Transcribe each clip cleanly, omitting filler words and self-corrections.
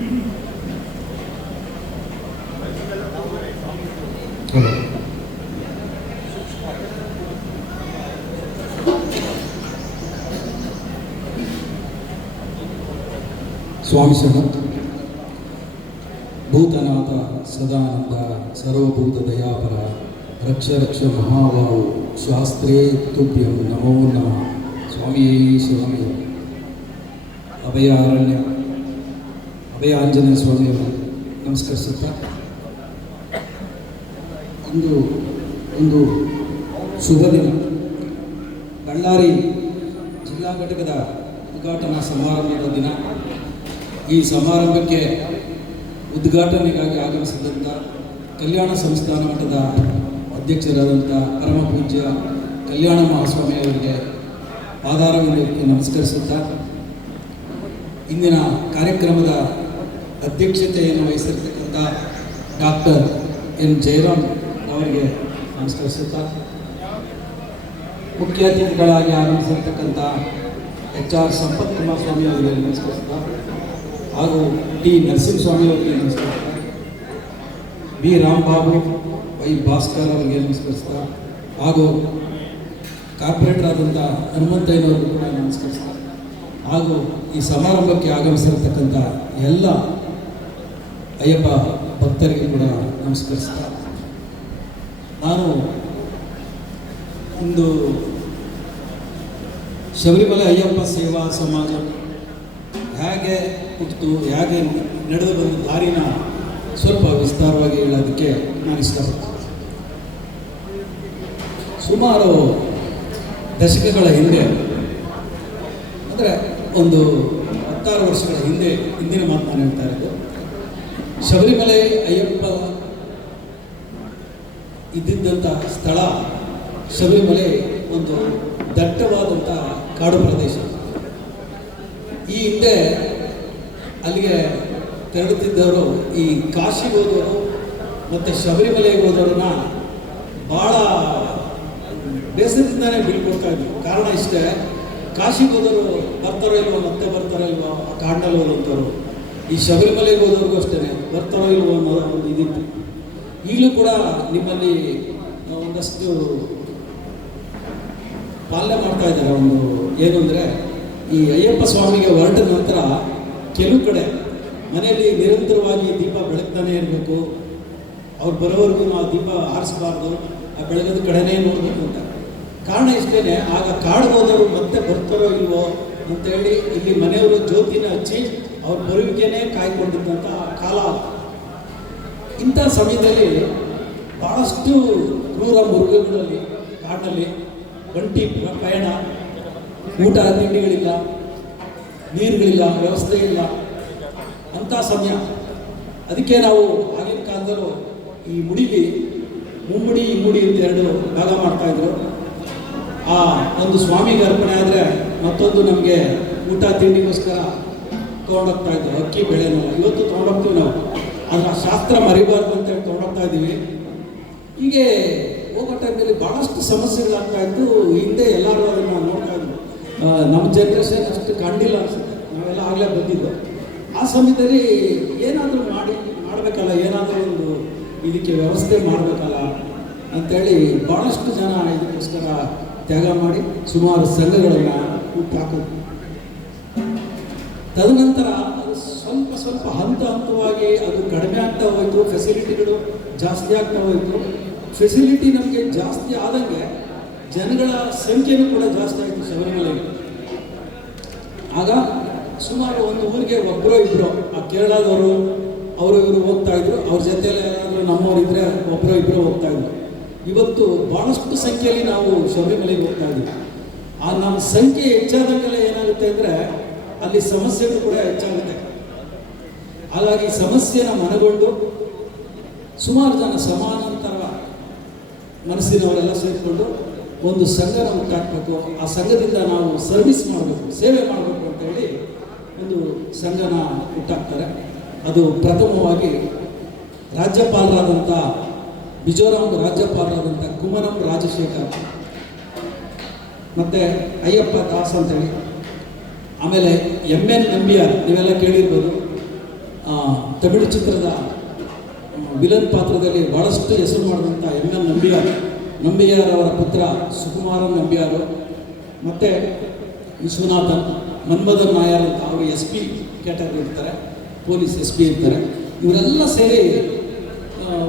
ಸ್ವಾಮಿ ಶರಣ. ಭೂತನಾಥ ಸದಾನಂದ ಸರ್ವಭೂತ ದಯಾಪರ ರಕ್ಷ ರಕ್ಷ ಮಹಾವಾವು ಶಾಸ್ತ್ರೇ ತುಭ್ಯಂ ನಮೋ ನಮಃ. ಸ್ವಾಮಿಯೇ ಸ್ವಾಮಿ. ಅಭಯಾರಣ್ಯ ಅಭಯಾಂಜನೇಯ ಸ್ವಾಮಿಯವರು ನಮಸ್ಕರಿಸುತ್ತಾ, ಇಂದು ಒಂದು ಶುಭ ದಿನ. ಬಳ್ಳಾರಿ ಜಿಲ್ಲಾ ಘಟಕದ ಉದ್ಘಾಟನಾ ಸಮಾರಂಭದ ದಿನ. ಈ ಸಮಾರಂಭಕ್ಕೆ ಉದ್ಘಾಟನೆಗಾಗಿ ಆಗಮಿಸಿದಂಥ ಕಲ್ಯಾಣ ಸಂಸ್ಥಾನ ಮಠದ ಅಧ್ಯಕ್ಷರಾದಂಥ ಪರಮ ಪೂಜ್ಯ ಕಲ್ಯಾಣ ಮಹಾಸ್ವಾಮಿಯವರಿಗೆ ಪಾದಾರವಿಂದಕ್ಕೆ ನಮಸ್ಕರಿಸುತ್ತಾ, ಇಂದಿನ ಕಾರ್ಯಕ್ರಮದ ಅಧ್ಯಕ್ಷತೆಯನ್ನು ವಹಿಸಿರ್ತಕ್ಕಂಥ ಡಾಕ್ಟರ್ ಎನ್ ಜಯರಾಮ್ ಅವರಿಗೆ ನಮಸ್ಕರಿಸುತ್ತಾ, ಮುಖ್ಯ ಅತಿಥಿಗಳಾಗಿ ಆಗಮಿಸಿರ್ತಕ್ಕಂಥ HR ಸಂಪತ್ ಕುಮಾರ್ ಸ್ವಾಮಿ ಅವರಿಗೆ ನಮಸ್ಕರಿಸುತ್ತಾ, ಹಾಗೂ ಟಿ ನರಸಿಂಹಸ್ವಾಮಿ ಅವರಿಗೆ ನಮಸ್ಕರಿಸ್ತಾ, ಬಿ ರಾಮಬಾಬು, ವೈ ಭಾಸ್ಕರ್ ಅವರಿಗೆ ನಮಸ್ಕರಿಸ್ತಾ, ಹಾಗೂ ಕಾರ್ಪೊರೇಟರ್ ಆದಂಥ ಹನುಮಂತಯ್ಯನವ್ರಿಗೂ ಕೂಡ ನಮಸ್ಕರಿಸ್ತಾ, ಹಾಗೂ ಈ ಸಮಾರಂಭಕ್ಕೆ ಆಗಮಿಸಿರ್ತಕ್ಕಂಥ ಎಲ್ಲ ಅಯ್ಯಪ್ಪ ಭಕ್ತರಿಗೆ ಕೂಡ ನಮಸ್ಕರಿಸ್ತಾ, ನಾನು ಒಂದು ಶಬರಿಮಲೆ ಅಯ್ಯಪ್ಪ ಸೇವಾ ಸಮಾಜ ಹೇಗೆ ಹುಟ್ಟಿತು, ಹೇಗೆ ನಡೆದು ಬಂದ ದಾರಿನ ಸ್ವಲ್ಪ ವಿಸ್ತಾರವಾಗಿ ಹೇಳೋದಕ್ಕೆ ನಾನು ಇಷ್ಟಪಡ್ತೀನಿ. ಸುಮಾರು ದಶಕಗಳ ಹಿಂದೆ, ಅಂದರೆ ಒಂದು 16 ವರ್ಷಗಳ ಹಿಂದಿನ ಮಾತು ನಾನು ಹೇಳ್ತಾ ಇರೋದು. ಶಬರಿಮಲೆ ಅಯ್ಯಪ್ಪ ಇದ್ದಿದ್ದಂಥ ಸ್ಥಳ ಶಬರಿಮಲೆ ಒಂದು ದಟ್ಟವಾದಂಥ ಕಾಡು ಪ್ರದೇಶ. ಈ ಹಿಂದೆ ಅಲ್ಲಿಗೆ ತೆರಳುತ್ತಿದ್ದವರು ಈ ಕಾಶಿಗೆ ಹೋದವರು ಮತ್ತು ಶಬರಿಮಲೆಗೆ ಹೋದವ್ರನ್ನ ಭಾಳ ಬೇಸರದಿಂದನೇ ಬೀಳ್ಕೊಡ್ತಾ ಇದ್ರು. ಕಾರಣ ಇಷ್ಟೇ, ಕಾಶಿಗೆ ಹೋದವರು ಬರ್ತಾರೋ ಇಲ್ವೋ, ಮತ್ತೆ ಬರ್ತಾರೋ ಇಲ್ವೋ ಆ ಕಾಡಿನಲ್ಲಿ ಹೋದಂಥವ್ರು. ಈ ಶಬರಿಮಲೆಗೆ ಹೋದವ್ರಿಗೂ ಅಷ್ಟೇ ಬರ್ತಾರೋ ಇಲ್ವೋ ಅನ್ನೋ ಒಂದು ಇದಿತ್ತು. ಈಗಲೂ ಕೂಡ ನಿಮ್ಮಲ್ಲಿ ಒಂದಷ್ಟು ಪಾಲನೆ ಮಾಡ್ತಾ ಇದ್ದಾರೆ. ಒಂದು ಏನು ಅಂದರೆ, ಈ ಅಯ್ಯಪ್ಪ ಸ್ವಾಮಿಗೆ ಹೊರಟ ನಂತರ ಕೆಲವು ಕಡೆ ಮನೆಯಲ್ಲಿ ನಿರಂತರವಾಗಿ ದೀಪ ಬೆಳಗ್ತಾನೆ ಇರಬೇಕು, ಅವ್ರು ಬರೋವರೆಗೂ ನಾವು ದೀಪ ಆರಿಸಬಾರ್ದು, ಆ ಬೆಳಗದ ಕಡೆನೇ ನೋಡಬೇಕು ಅಂತ. ಕಾರಣ ಇಷ್ಟೇ, ಆಗ ಕಾಡಿಗೆ ಹೋದವರು ಮತ್ತೆ ಬರ್ತಾರೋ ಇಲ್ವೋ ಅಂತೇಳಿ ಇಲ್ಲಿ ಮನೆಯವರು ಜ್ಯೋತಿನ ಹಚ್ಚಿ ಅವ್ರ ಬರುವಿಕೆನೇ ಕಾಯ್ಕೊಂಡಿದ್ದಂಥ ಕಾಲ. ಇಂಥ ಸಮಯದಲ್ಲಿ ಭಾಳಷ್ಟು ಕ್ರೂರ ಮೃಗಗಳಲ್ಲಿ ಕಾಡಿನಲ್ಲಿ ಒಂಟಿ ಪಯಣ, ಊಟ ತಿಂಡಿಗಳಿಲ್ಲ, ನೀರುಗಳಿಲ್ಲ, ವ್ಯವಸ್ಥೆ ಇಲ್ಲ, ಅಂಥ ಸಮಯ. ಅದಕ್ಕೆ ನಾವು ಆಗಿನ ಕಾಲದಲ್ಲೂ ಈ ಮುಡಿಲಿ ಮುಮ್ಮುಡಿ ಇಮ್ಮುಡಿ ಅಂತ 2 ಭಾಗ ಮಾಡ್ತಾಯಿದ್ರು. ಆ ಒಂದು ಸ್ವಾಮಿಗೆ ಅರ್ಪಣೆ ಆದರೆ ಮತ್ತೊಂದು ನಮಗೆ ಊಟ ತಿಂಡಿಗೋಸ್ಕರ ತೊಗೊಂಡೋಗ್ತಾ ಇದ್ವು. ಅಕ್ಕಿ ಬೆಳೆನೆಲ್ಲ ಇವತ್ತು ತೊಗೊಂಡೋಗ್ತೀವಿ ನಾವು, ಆದರೆ ಆ ಶಾಸ್ತ್ರ ಮರಿಬಾರ್ದು ಅಂತೇಳಿ ತೊಗೊಂಡೋಗ್ತಾ ಇದ್ದೀವಿ. ಹೀಗೆ ಹೋಗೋ ಟೈಮಲ್ಲಿ ಭಾಳಷ್ಟು ಸಮಸ್ಯೆಗಳಾಗ್ತಾ ಇತ್ತು. ಹಿಂದೆ ಎಲ್ಲರೂ ಅದನ್ನು ನೋಡ್ತಾ ಇದ್ವಿ. ನಮ್ಮ ಜನ್ರೇಷನ್ ಅಷ್ಟು ಕಂಡಿಲ್ಲ ಅನಿಸುತ್ತೆ, ನಾವೆಲ್ಲ ಆಗಲೇ ಬಂದಿದ್ದು. ಆ ಸಮಯದಲ್ಲಿ ಏನಾದರೂ ಮಾಡಬೇಕಲ್ಲ, ಏನಾದರೂ ಒಂದು ಇದಕ್ಕೆ ವ್ಯವಸ್ಥೆ ಮಾಡಬೇಕಲ್ಲ ಅಂಥೇಳಿ ಭಾಳಷ್ಟು ಜನ ಇದಕ್ಕೋಸ್ಕರ ತ್ಯಾಗ ಮಾಡಿ ಸುಮಾರು ಸಂಘಗಳನ್ನು ಹುಟ್ಟಾಕೋದು. ತದನಂತರ ಅದು ಸ್ವಲ್ಪ ಹಂತವಾಗಿ ಅದು ಕಡಿಮೆ ಆಗ್ತಾ ಹೋಯಿತು, ಫೆಸಿಲಿಟಿಗಳು ಜಾಸ್ತಿ ಆಗ್ತಾ ಹೋಯಿತು. ಫೆಸಿಲಿಟಿ ನಮಗೆ ಜಾಸ್ತಿ ಆದಂಗೆ ಜನಗಳ ಸಂಖ್ಯೆನೂ ಕೂಡ ಜಾಸ್ತಿ ಆಯಿತು ಶಬರಿಮಲೆಗೆ. ಆಗ ಸುಮಾರು ಒಂದು ಊರಿಗೆ ಒಬ್ಬರೋ ಇಬ್ಬರು ಆ ಕೇರಳದವರು ಅವರು ಇವರು ಹೋಗ್ತಾ ಇದ್ರು. ಅವ್ರ ಜೊತೆಯಲ್ಲಿ ಏನಾದರೂ ನಮ್ಮವರಿದ್ದರೆ ಒಬ್ಬರೋ ಇಬ್ಬರು ಹೋಗ್ತಾ ಇದ್ರು. ಇವತ್ತು ಭಾಳಷ್ಟು ಸಂಖ್ಯೆಯಲ್ಲಿ ನಾವು ಶಬರಿಮಲೆಗೆ ಹೋಗ್ತಾ ಇದ್ದೀವಿ. ಆ ನಮ್ಮ ಸಂಖ್ಯೆ ಹೆಚ್ಚಾದಂಗೆಲ್ಲ ಏನಾಗುತ್ತೆ ಅಂದರೆ ಅಲ್ಲಿ ಸಮಸ್ಯೆಗಳು ಕೂಡ ಹೆಚ್ಚಾಗುತ್ತೆ. ಹಾಗಾಗಿ ಸಮಸ್ಯೆನ ಮನಗೊಂಡು ಸುಮಾರು ಜನ ಸಮಾನಾಂತರ ಮನಸ್ಸಿನವರೆಲ್ಲ ಸೇರಿಕೊಂಡು ಒಂದು ಸಂಘನ ಹುಟ್ಟಾಕಬೇಕು. ಆ ಸಂಘದಿಂದ ನಾವು ಸರ್ವಿಸ್ ಮಾಡಬೇಕು, ಸೇವೆ ಮಾಡಬೇಕು ಅಂತೇಳಿ ಒಂದು ಸಂಘನ ಹುಟ್ಟಾಕ್ತಾರೆ. ಅದು ಪ್ರಥಮವಾಗಿ ರಾಜ್ಯಪಾಲರಾದಂಥ ಮಿಜೋರಾಂ ರಾಜ್ಯಪಾಲರಾದಂಥ ಕುಮನಂ ರಾಜಶೇಖರ್ ಮತ್ತು ಅಯ್ಯಪ್ಪ ದಾಸ್ ಅಂತೇಳಿ, ಆಮೇಲೆ MN ನಂಬಿಯಾರ್ ನೀವೆಲ್ಲ ಕೇಳಿರ್ಬೋದು, ತಮಿಳು ಚಿತ್ರದ ವಿಲನ್ ಪಾತ್ರದಲ್ಲಿ ಭಾಳಷ್ಟು ಹೆಸರು ಮಾಡಿದಂಥ ಎನ್ ನಂಬಿಯಾರ್ ಅವರ ಪುತ್ರ ಸುಕುಮಾರನ್ ನಂಬಿಯಾರು, ಮತ್ತು ವಿಶ್ವನಾಥನ್, ಮನ್ಮಥನ್ ನಾಯರ್ ಅಂತ ಅವರು SP ಕ್ಯಾಟಗರಿ ಇರ್ತಾರೆ, ಪೊಲೀಸ್ SP ಇರ್ತಾರೆ. ಇವರೆಲ್ಲ ಸೇರಿ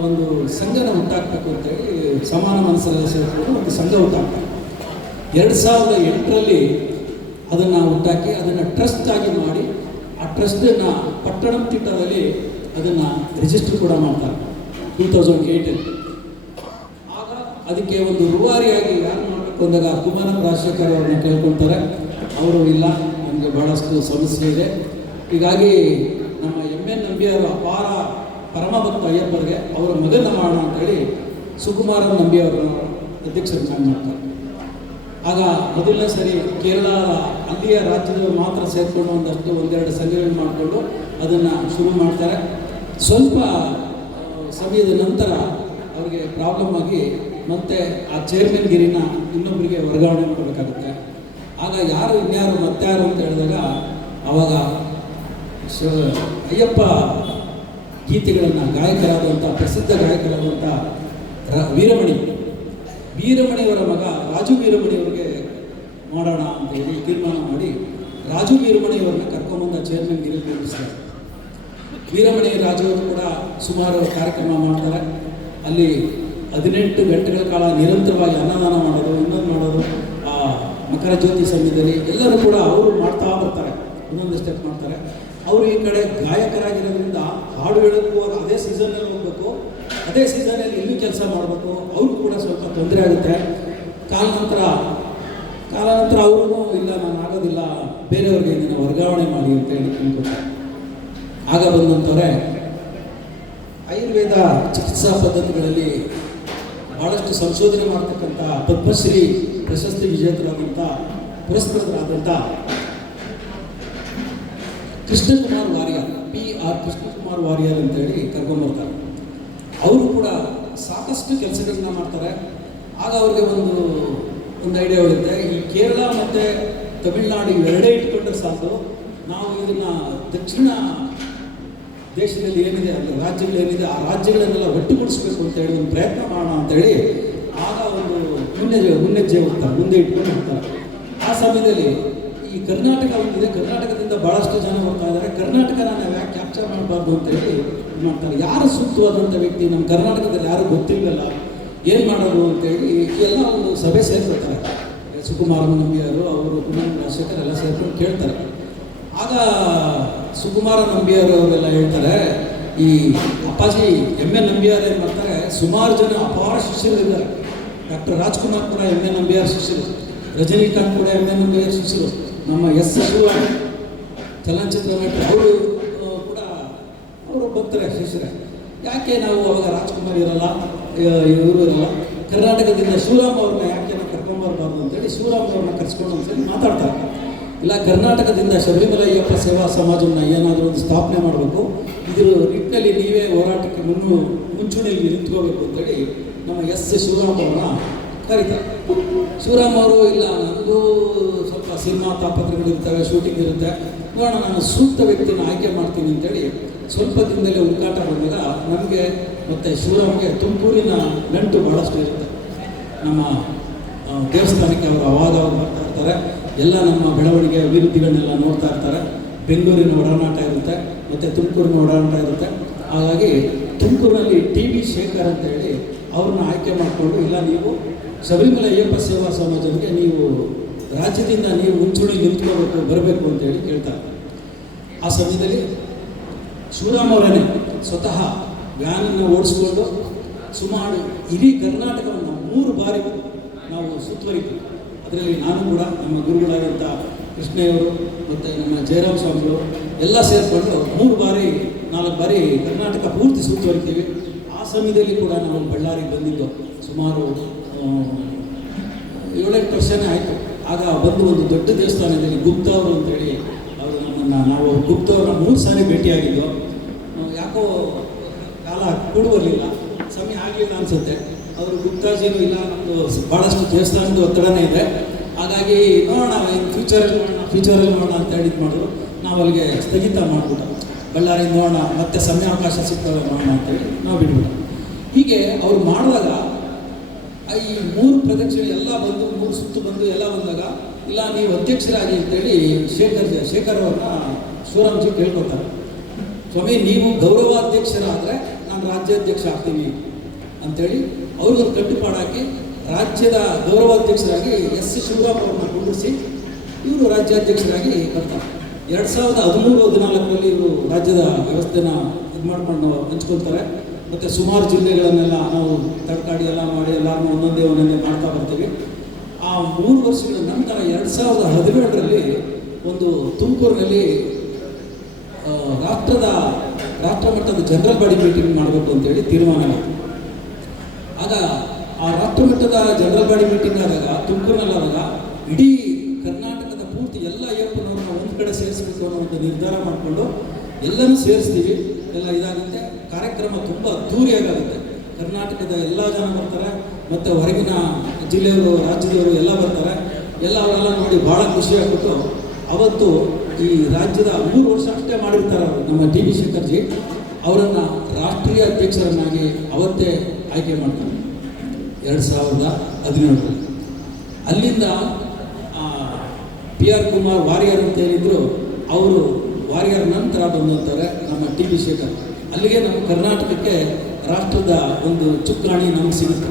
ಒಂದು ಸಂಘನ ಹುಟ್ಟಾಕಬೇಕು ಅಂತೇಳಿ ಸಮಾನ ಮನಸ್ಸಲ್ಲಿ ಸೇರಿಕೊಂಡು ಒಂದು ಸಂಘ ಹುಟ್ಟಾಕ್ತಾರೆ. 2008ರಲ್ಲಿ ಅದನ್ನು ಹುಟ್ಟಾಕಿ ಅದನ್ನು ಟ್ರಸ್ಟ್ ಆಗಿ ಮಾಡಿ ಆ ಟ್ರಸ್ಟನ್ನು ಪಟ್ಟಣಂತಿಟ್ಟದಲ್ಲಿ ಅದನ್ನು ರಿಜಿಸ್ಟರ್ ಕೂಡ ಮಾಡ್ತಾರೆ 2008. ಆಗ ಅದಕ್ಕೆ ಒಂದು ರೂವಾರಿಯಾಗಿ ಯಾರು ಮಾಡಬೇಕು ಅಂದಾಗ ಕುಮಾರನ್ ರಾಜಶೇಖರ್ ಅವ್ರನ್ನ ಕೇಳ್ಕೊಳ್ತಾರೆ. ಅವರು ಇಲ್ಲ, ನಮಗೆ ಭಾಳಷ್ಟು ಸಮಸ್ಯೆ ಇದೆ, ಹೀಗಾಗಿ ನಮ್ಮ MN ನಂಬಿಯವರು ಅಪಾರ ಪರಮಭಕ್ತ ಅಯ್ಯಪ್ಪರಿಗೆ ಅವರ ಮಗನ ಮಾಡೋಣ ಅಂತೇಳಿ ಸುಕುಮಾರನ್ ನಂಬಿಯವರನ್ನ ಅಧ್ಯಕ್ಷರನ್ನಾಗಿ ಮಾಡ್ತಾರೆ. ಆಗ ಮೊದಲನೇ ಸರಿ ಕೇರಳ ಅಲ್ಲಿಯ ರಾಜ್ಯದ ಮಾತ್ರ ಸೇರಿಕೊಂಡು ಒಂದೆರಡು ಸಂಘಗಳು ಮಾಡಿಕೊಂಡು ಅದನ್ನು ಶುರು ಮಾಡ್ತಾರೆ. ಸ್ವಲ್ಪ ಸಮಯದ ನಂತರ ಅವರಿಗೆ ಪ್ರಾಬ್ಲಮ್ ಆಗಿ ಮತ್ತೆ ಆ ಚೇರ್ಮನ್ ಗಿರಿನ ಇನ್ನೊಬ್ಬರಿಗೆ ವರ್ಗಾವಣೆ ಮಾಡಬೇಕಾಗುತ್ತೆ. ಆಗ ಇನ್ಯಾರು ಮತ್ತಾರು ಅಂತ ಹೇಳಿದಾಗ ಆವಾಗ ಅಯ್ಯಪ್ಪ ಗೀತೆಗಳನ್ನು ಗಾಯಕರಾದಂಥ ಪ್ರಸಿದ್ಧ ಗಾಯಕರಾದಂಥ ವೀರಮಣಿಯವರ ಮಗ ರಾಜು ವೀರಮಣಿಯವರಿಗೆ ಮಾಡೋಣ ಅಂತ ಹೇಳಿ ತೀರ್ಮಾನ ಮಾಡಿ ರಾಜು ವೀರಮಣಿಯವರನ್ನ ಕರ್ಕೊಂಬಂದ ಚೇರ್ಮನ್ ಗಿರಿ ನಿರ್ಮಿಸ್ತಾರೆ. ವೀರಮಣಿ ರಾಜು ಅವರು ಕೂಡ ಸುಮಾರು ಕಾರ್ಯಕ್ರಮ ಮಾಡ್ತಾರೆ. ಅಲ್ಲಿ 18 ಗಂಟೆಗಳ ಕಾಲ ನಿರಂತರವಾಗಿ ಅನ್ನದಾನ ಮಾಡೋದು, ಇನ್ನೊಂದು ಮಾಡೋದು, ಆ ಮಕರ ಜ್ಯೋತಿ ಸಮಯದಲ್ಲಿ ಎಲ್ಲರೂ ಕೂಡ ಅವರು ಮಾಡ್ತಾ ಬರ್ತಾರೆ, ಒಂದೊಂದು ಸ್ಟೆಪ್ ಮಾಡ್ತಾರೆ. ಅವರು ಈ ಕಡೆ ಗಾಯಕರಾಗಿರೋದ್ರಿಂದ ಹಾಡು ಹೇಳೋಕ್ಕೂ ಅದೇ ಸೀಸನ್ನಲ್ಲಿ ಹೋಗ್ಬೇಕು, ಅದೇ ಸೀಸನಲ್ಲಿ ಇನ್ನೂ ಕೆಲಸ ಮಾಡಬೇಕು, ಅವ್ರಿಗೂ ಕೂಡ ಸ್ವಲ್ಪ ತೊಂದರೆ ಆಗುತ್ತೆ. ಕಾಲಾನಂತರ ಅವ್ರಿಗೂ ಇಲ್ಲ, ನಾನು ಆಗೋದಿಲ್ಲ, ಬೇರೆಯವ್ರಿಗೆ ಇದನ್ನು ವರ್ಗಾವಣೆ ಮಾಡಿ ಅಂತ ಹೇಳಿ ತಿಳ್ಕೊತಾರೆ. ಆಗ ಬಂದಂಥವ್ರೆ ಆಯುರ್ವೇದ ಚಿಕಿತ್ಸಾ ಪದ್ಧತಿಗಳಲ್ಲಿ ಭಾಳಷ್ಟು ಸಂಶೋಧನೆ ಮಾಡ್ತಕ್ಕಂಥ ಪದ್ಮಶ್ರೀ ಪ್ರಶಸ್ತಿ ವಿಜೇತರಾದಂಥ ಪುರಸ್ಕೃತರಾದಂಥ ಕೃಷ್ಣಕುಮಾರ್ ವಾರಿಯರ್, PR ಕೃಷ್ಣಕುಮಾರ್ ವಾರಿಯರ್ ಅಂತೇಳಿ ಕರ್ಕೊಂಡ್ಬರ್ತಾರೆ. ಅವರು ಕೂಡ ಸಾಕಷ್ಟು ಕೆಲಸಗಳನ್ನ ಮಾಡ್ತಾರೆ. ಆಗ ಅವ್ರಿಗೆ ಒಂದು ಐಡಿಯಾ ಬರುತ್ತೆ, ಈ ಕೇರಳ ಮತ್ತು ತಮಿಳುನಾಡು ಇವೆರಡೇ ಇಟ್ಕೊಂಡ್ರೆ ಸಾಕು, ನಾವು ಇದನ್ನು ದಕ್ಷಿಣ ದೇಶದಲ್ಲಿ ಏನಿದೆ ಅಂದರೆ ರಾಜ್ಯಗಳೇನಿದೆ ಆ ರಾಜ್ಯಗಳನ್ನೆಲ್ಲ ಒಟ್ಟುಗೂಡಿಸ್ಬೇಕು ಅಂತೇಳಿ ಒಂದು ಪ್ರಯತ್ನ ಮಾಡೋಣ ಅಂತೇಳಿ ಆಗ ಒಂದು ಮುನ್ನೆಜ್ಜೆ ಹೋಗ್ತಾರೆ, ಮುಂದೆ ಇಟ್ಕೊಂಡು ಹೋಗ್ತಾರೆ. ಆ ಸಮಯದಲ್ಲಿ ಈ ಕರ್ನಾಟಕ ಒಂದಿದೆ, ಕರ್ನಾಟಕದಿಂದ ಭಾಳಷ್ಟು ಜನ ಬರ್ತಾ ಇದ್ದಾರೆ, ಕರ್ನಾಟಕನ ನಾವು ಯಾಕೆ ಕ್ಯಾಪ್ಚರ್ ಮಾಡಬಾರ್ದು ಅಂತೇಳಿ ಮಾಡ್ತಾರೆ. ಯಾರು ಸೂಕ್ತವಾದಂಥ ವ್ಯಕ್ತಿ ನಮ್ಮ ಕರ್ನಾಟಕದಲ್ಲಿ ಯಾರು ಗೊತ್ತಿಲ್ಲವಲ್ಲ, ಏನು ಮಾಡೋದು ಅಂತೇಳಿ ಎಲ್ಲ ಒಂದು ಸಭೆ ಸೇರ್ಕೊಳ್ತಾರೆ. ಸುಕುಮಾರನ್ ನಂಬಿಯವರು, ಅವರು ಕುಮಾರನ್ ರಾಜಶೇಖರ್ ಎಲ್ಲ ಸೇರ್ಕೊಂಡು ಕೇಳ್ತಾರೆ. ಆಗ ಸುಕುಮಾರನ್ ನಂಬಿಯವರು ಅವರೆಲ್ಲ ಹೇಳ್ತಾರೆ, ಈ ಅಪ್ಪಾಜಿ MN ನಂಬಿಯಾರ್ ಏನು ಮಾಡ್ತಾರೆ, ಸುಮಾರು ಜನ ಅಪಾರ ಶಿಷ್ಯರಿದ್ದಾರೆ. ಡಾಕ್ಟರ್ ರಾಜ್ಕುಮಾರ್ ಕೂಡ MN ನಂಬಿಯಾರ್ ಶಿಷ್ಯರು, ರಜನಿಕಾಂತ್ ಕೂಡ MN ನಂಬಿಯಾರ್ ಶಿಷ್ಯರು, ನಮ್ಮ S ಚಲನಚಿತ್ರ ನಟ ಅವರು ಕೂಡ ಅವರು ಭಕ್ತರ ಶಿಷ್ಯರೇ. ಯಾಕೆ ನಾವು ಅವಾಗ ರಾಜ್ಕುಮಾರ್ ಇರಲ್ಲ, ಇವರು ಇರಲ್ಲ, ಕರ್ನಾಟಕದಿಂದ ಶಿವರಾಮ್ ಅವ್ರನ್ನ ಯಾಕೆ ನಾವು ಕರ್ಕೊಂಬರ್ಬಾರ್ದು ಅಂತೇಳಿ ಶಿವರಾಮ್ ಅವ್ರನ್ನ ಕರೆಸ್ಕೊಂಡು ಅಂತೇಳಿ ಮಾತಾಡ್ತಾರೆ. ಇಲ್ಲ, ಕರ್ನಾಟಕದಿಂದ ಶಬರಿಮಲೆ ಅಯ್ಯಪ್ಪ ಸೇವಾ ಸಮಾಜವನ್ನು ಏನಾದರೂ ಒಂದು ಸ್ಥಾಪನೆ ಮಾಡಬೇಕು, ಇದ್ರ ನಿಟ್ಟಿನಲ್ಲಿ ನೀವೇ ಹೋರಾಟಕ್ಕೆ ಮುಂಚೂಣಿಯಲ್ಲಿ ನಿಂತ್ಕೋಬೇಕು ಅಂತೇಳಿ ನಮ್ಮ S ಶಿವರಾಮ್ ಅವ್ರನ್ನ ಕರೀತಾರೆ. ಶಿವರಾಮ್ ಅವರು ಇಲ್ಲ, ನನಗೂ ಸ್ವಲ್ಪ ಸಿನಿಮಾ ತಾಪತ್ರಗಳಿರ್ತವೆ, ಶೂಟಿಂಗ್ ಇರುತ್ತೆ, ನೋಡೋಣ ನಾನು ಸೂಕ್ತ ವ್ಯಕ್ತಿನ ಆಯ್ಕೆ ಮಾಡ್ತೀನಿ ಅಂತೇಳಿ ಸ್ವಲ್ಪ ದಿನದಲ್ಲೇ ಹುಡುಕಾಟ ಬಂದಾಗ ನಮಗೆ ಮತ್ತು ಶಿವರಾಮ್ಗೆ ತುಮಕೂರಿನ ನಂಟು ಭಾಳಷ್ಟು ಇರುತ್ತೆ. ನಮ್ಮ ದೇವಸ್ಥಾನಕ್ಕೆ ಅವರು ಅವಾಗ ಬರ್ತಾ ಇರ್ತಾರೆ, ಎಲ್ಲ ನಮ್ಮ ಬೆಳವಣಿಗೆ ಅಭಿವೃದ್ಧಿಗಳನ್ನೆಲ್ಲ ನೋಡ್ತಾ ಇರ್ತಾರೆ. ಬೆಂಗಳೂರಿನ ಒಡನಾಟ ಇರುತ್ತೆ ಮತ್ತು ತುಮಕೂರಿನ ಒಡನಾಟ ಇರುತ್ತೆ. ಹಾಗಾಗಿ ತುಮಕೂರಿನಲ್ಲಿ TB ಶೇಖರ್ ಅಂತ ಹೇಳಿ ಅವ್ರನ್ನ ಆಯ್ಕೆ ಮಾಡಿಕೊಂಡು, ಇಲ್ಲ ನೀವು ಶಬರಿಮಲೆ ಅಯ್ಯಪ್ಪ ಸೇವಾ ಸಮಾಜಕ್ಕೆ ನೀವು ರಾಜ್ಯದಿಂದ ನೀವು ಮುಂಚೂಣಿ ನಿಂತ್ಕೋಬೇಕು, ಬರಬೇಕು ಅಂತೇಳಿ ಕೇಳ್ತಾರೆ. ಆ ಸಮಯದಲ್ಲಿ ಶಿವರಾಮ್ ಅವರೇ ಸ್ವತಃ ವ್ಯಾನನ್ನು ಓಡಿಸ್ಕೊಂಡು ಸುಮಾರು ಇಡೀ ಕರ್ನಾಟಕವನ್ನು 3 ಬಾರಿ ನಾವು ಸುತ್ತುವರಿತು. ಅದರಲ್ಲಿ ನಾನು ಕೂಡ, ನಮ್ಮ ಗುರುಗಳಾದಂಥ ಕೃಷ್ಣಯ್ಯವರು ಮತ್ತು ನಮ್ಮ ಜಯರಾಮ್ ಸ್ವಾಮಿಗಳು ಎಲ್ಲ ಸೇರಿಕೊಂಡು 3 ಬಾರಿ 4 ಬಾರಿ ಕರ್ನಾಟಕ ಪೂರ್ತಿ ಸುತ್ತುವರಿತೀವಿ. ಆ ಸಮಯದಲ್ಲಿ ಕೂಡ ನಾವು ಬಳ್ಳಾರಿಗೆ ಬಂದಿದ್ದು ಸುಮಾರು 7-8 ವರ್ಷನೇ ಆಯಿತು. ಆಗ ಬಂದು ಒಂದು ದೊಡ್ಡ ದೇವಸ್ಥಾನದಲ್ಲಿ ಗುಪ್ತಾ ಅವರು ಅಂತೇಳಿ ನಾವು ಗುಪ್ತವ್ರನ್ನ 3 ಸಾರಿ ಭೇಟಿಯಾಗಿದ್ದು. ಯಾಕೋ ಕಾಲ ಕೂಡುವಲ್ಲಿಲ್ಲ, ಸಮಯ ಆಗಲಿಲ್ಲ ಅನಿಸುತ್ತೆ. ಅವರು ಗುಪ್ತಾಜಿನೂ ಇಲ್ಲ, ನಮ್ಮದು ಭಾಳಷ್ಟು ದೇವಸ್ಥಾನದ ಒತ್ತಡನೇ ಇದೆ, ಹಾಗಾಗಿ ನೋಡೋಣ ಫ್ಯೂಚರಲ್ಲಿ ನೋಡೋಣ ಅಂತ ಹೇಳಿದ್ದು ಮಾಡಿದ್ರು. ನಾವು ಅಲ್ಲಿಗೆ ಸ್ಥಗಿತ ಮಾಡಿಬಿಟ್ಟು ಬಳ್ಳಾರಿ ನೋಡೋಣ, ಮತ್ತೆ ಸಮಯಾವಕಾಶ ಸಿಗ್ತವೆ ನೋಡೋಣ ಅಂತೇಳಿ ನಾವು ಬಿಡ್ಬಿಡ. ಹೀಗೆ ಅವ್ರು ಮಾಡಿದಾಗ ಈ 3 ಪ್ರದಕ್ಷಿಣೆ ಎಲ್ಲ ಬಂದು 3 ಸುತ್ತು ಬಂದು ಎಲ್ಲ ಬಂದಾಗ, ಇಲ್ಲ ನೀವು ಅಧ್ಯಕ್ಷರಾಗಿ ಅಂತೇಳಿ ಶೇಖರ್ ಅವ್ರನ್ನ ಶಿವರಾಮ್ಜಿ ಕೇಳ್ಕೊತಾರೆ. ಸ್ವಾಮಿ ನೀವು ಗೌರವಾಧ್ಯಕ್ಷರಾದರೆ ನಾನು ರಾಜ್ಯಾಧ್ಯಕ್ಷ ಆಗ್ತೀವಿ ಅಂತೇಳಿ ಅವ್ರಿಗೊಂದು ಕಟ್ಟುಪಾಡಾಕಿ ರಾಜ್ಯದ ಗೌರವಾಧ್ಯಕ್ಷರಾಗಿ ಎಸ್ ಶಿವರಾಮ್ ಅವ್ರನ್ನ ಕುಂದಿರಿಸಿ ಇವರು ರಾಜ್ಯಾಧ್ಯಕ್ಷರಾಗಿ ಬರ್ತಾರೆ. 2013-14 ಇವರು ರಾಜ್ಯದ ವ್ಯವಸ್ಥೆನ ಇದು ಮಾಡ್ಕೊಂಡು ಹಂಚ್ಕೊಳ್ತಾರೆ. ಮತ್ತು ಸುಮಾರು ಜಿಲ್ಲೆಗಳನ್ನೆಲ್ಲ ನಾವು ತಡ್ಕಾಡಿ ಎಲ್ಲ ಮಾಡಿ ಎಲ್ಲರೂ ಒಂದೊಂದೇ ಮಾಡ್ತಾ ಬರ್ತೀವಿ. ಆ 3 ವರ್ಷಗಳ ನಂತರ 2017ರಲ್ಲಿ ಒಂದು ತುಮಕೂರಿನಲ್ಲಿ ರಾಷ್ಟ್ರ ಮಟ್ಟದ ಜನರಲ್ ಬಾಡಿ ಮೀಟಿಂಗ್ ಮಾಡಬೇಕು ಅಂತೇಳಿ ತೀರ್ಮಾನ ಆಯಿತು. ಆಗ ಆ ರಾಷ್ಟ್ರ ಮಟ್ಟದ ಜನರಲ್ ಬಾಡಿ ಮೀಟಿಂಗ್ ಆದಾಗ ತುಮಕೂರಿನಲ್ಲಾದಾಗ ಇಡೀ ಕರ್ನಾಟಕದ ಪೂರ್ತಿ ಎಲ್ಲ ಅಯ್ಯಪ್ಪನವ್ರನ್ನ ಒಂದು ಕಡೆ ಸೇರಿಸಬೇಕು ಅನ್ನೋ ಒಂದು ನಿರ್ಧಾರ ಮಾಡಿಕೊಂಡು ಎಲ್ಲನೂ ಸೇರಿಸ್ತೀವಿ, ಎಲ್ಲ ಇದಾಗುತ್ತೆ. ಕಾರ್ಯಕ್ರಮ ತುಂಬ ಅದ್ಧೂರಿಯಾಗುತ್ತೆ. ಕರ್ನಾಟಕದ ಎಲ್ಲ ಜನ ಬರ್ತಾರೆ, ಮತ್ತು ಹೊರಗಿನ ಜಿಲ್ಲೆಯವರು ರಾಜ್ಯದವರು ಎಲ್ಲ ಬರ್ತಾರೆ. ಅವರೆಲ್ಲ ನೋಡಿ ಭಾಳ ಖುಷಿಯಾಗ್ಬಿಟ್ಟು ಅವತ್ತು ಈ ರಾಜ್ಯದ 3 ವರ್ಷ ಅಷ್ಟೇ ಮಾಡಿರ್ತಾರೆ ಅವರು, ನಮ್ಮ ಟಿ ಬಿ ಶೇಖರ್ಜಿ ಅವರನ್ನು ರಾಷ್ಟ್ರೀಯ ಅಧ್ಯಕ್ಷರನ್ನಾಗಿ ಅವತ್ತೇ ಆಯ್ಕೆ ಮಾಡ್ತಾರೆ 2017ರಲ್ಲಿ. ಅಲ್ಲಿಂದ PR ಕುಮಾರ್ ವಾರಿಯರ್ ಅಂತ ಹೇಳಿದ್ರು, ಅವರು ವಾರಿಯರ್ ನಂತರ ಬಂದಂತಾರೆ ನಮ್ಮ ಟಿ ಬಿ ಶೇಖರ್. ಅಲ್ಲಿಗೆ ನಮ್ಮ ಕರ್ನಾಟಕಕ್ಕೆ ರಾಷ್ಟ್ರದ ಒಂದು ಚುಕ್ಕಾಣಿ ನಮ್ಗೆ ಸಿಗುತ್ತೆ.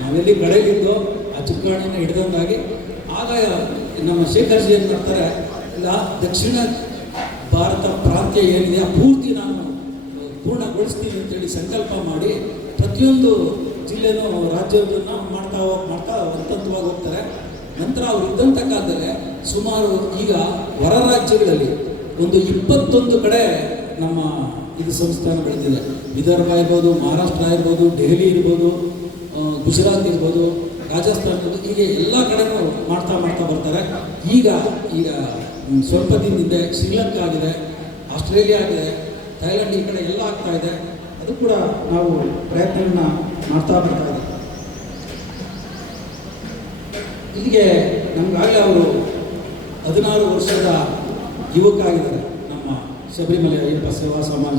ನಾವೆಲ್ಲಿ ಕಡೆಗಿದ್ದೋ ಆ ಚುಕ್ಕಾಣಿನ ಹಿಡ್ದಂಗಾಗಿ ಆಗ ನಮ್ಮ ಶೇಖರ್ಜಿ ಏನು ಮಾಡ್ತಾರೆ, ಇಲ್ಲ ದಕ್ಷಿಣ ಭಾರತ ಪ್ರಾಂತ್ಯ ಏನಿದೆ ಪೂರ್ತಿ ನಾನು ಪೂರ್ಣಗೊಳಿಸ್ತೀನಿ ಅಂತೇಳಿ ಸಂಕಲ್ಪ ಮಾಡಿ ಪ್ರತಿಯೊಂದು ಜಿಲ್ಲೆನೂ ರಾಜ್ಯವನ್ನು ಮಾಡ್ತಾ ಹಂತವಾಗಿ ಹೋಗ್ತಾರೆ. ನಂತರ ಅವರು ಇದ್ದಂಥ ಕಾಲದಲ್ಲೇ ಸುಮಾರು ಈಗ ಹೊರ ರಾಜ್ಯಗಳಲ್ಲಿ ಒಂದು 21 ಕಡೆ ನಮ್ಮ ಇದು ಸಂಸ್ಥಾನ ಬೆಳೆದಿದೆ. ವಿದರ್ಭ ಇರ್ಬೋದು, ಮಹಾರಾಷ್ಟ್ರ ಇರ್ಬೋದು, ದೆಹಲಿ ಇರ್ಬೋದು, ಗುಜರಾತ್ ಇರ್ಬೋದು, ರಾಜಸ್ಥಾನ ಇರ್ಬೋದು, ಹೀಗೆ ಎಲ್ಲ ಕಡೆನೂ ಮಾಡ್ತಾ ಬರ್ತಾರೆ. ಈಗ ಸ್ವಲ್ಪ ದಿನದಿಂದ ಶ್ರೀಲಂಕಾ ಆಗಿದೆ, ಆಸ್ಟ್ರೇಲಿಯಾ ಆಗಿದೆ, ಥೈಲ್ಯಾಂಡ್ ಈ ಕಡೆ ಎಲ್ಲ ಆಗ್ತಾ ಇದೆ. ಅದು ಕೂಡ ನಾವು ಪ್ರಯತ್ನಗಳನ್ನ ಮಾಡ್ತಾ ಬರ್ತಾ ಇದ್ದೀವಿ. ಇಲ್ಲಿಗೆ ನಮಗಾಗಲೇ ಅವರು 16 ವರ್ಷದ ಯುವಕ ಆಗಿದ್ದಾರೆ ನಮ್ಮ ಶಬರಿಮಲೆ ಅಯ್ಯಪ್ಪ ಸೇವಾ ಸಮಾಜ.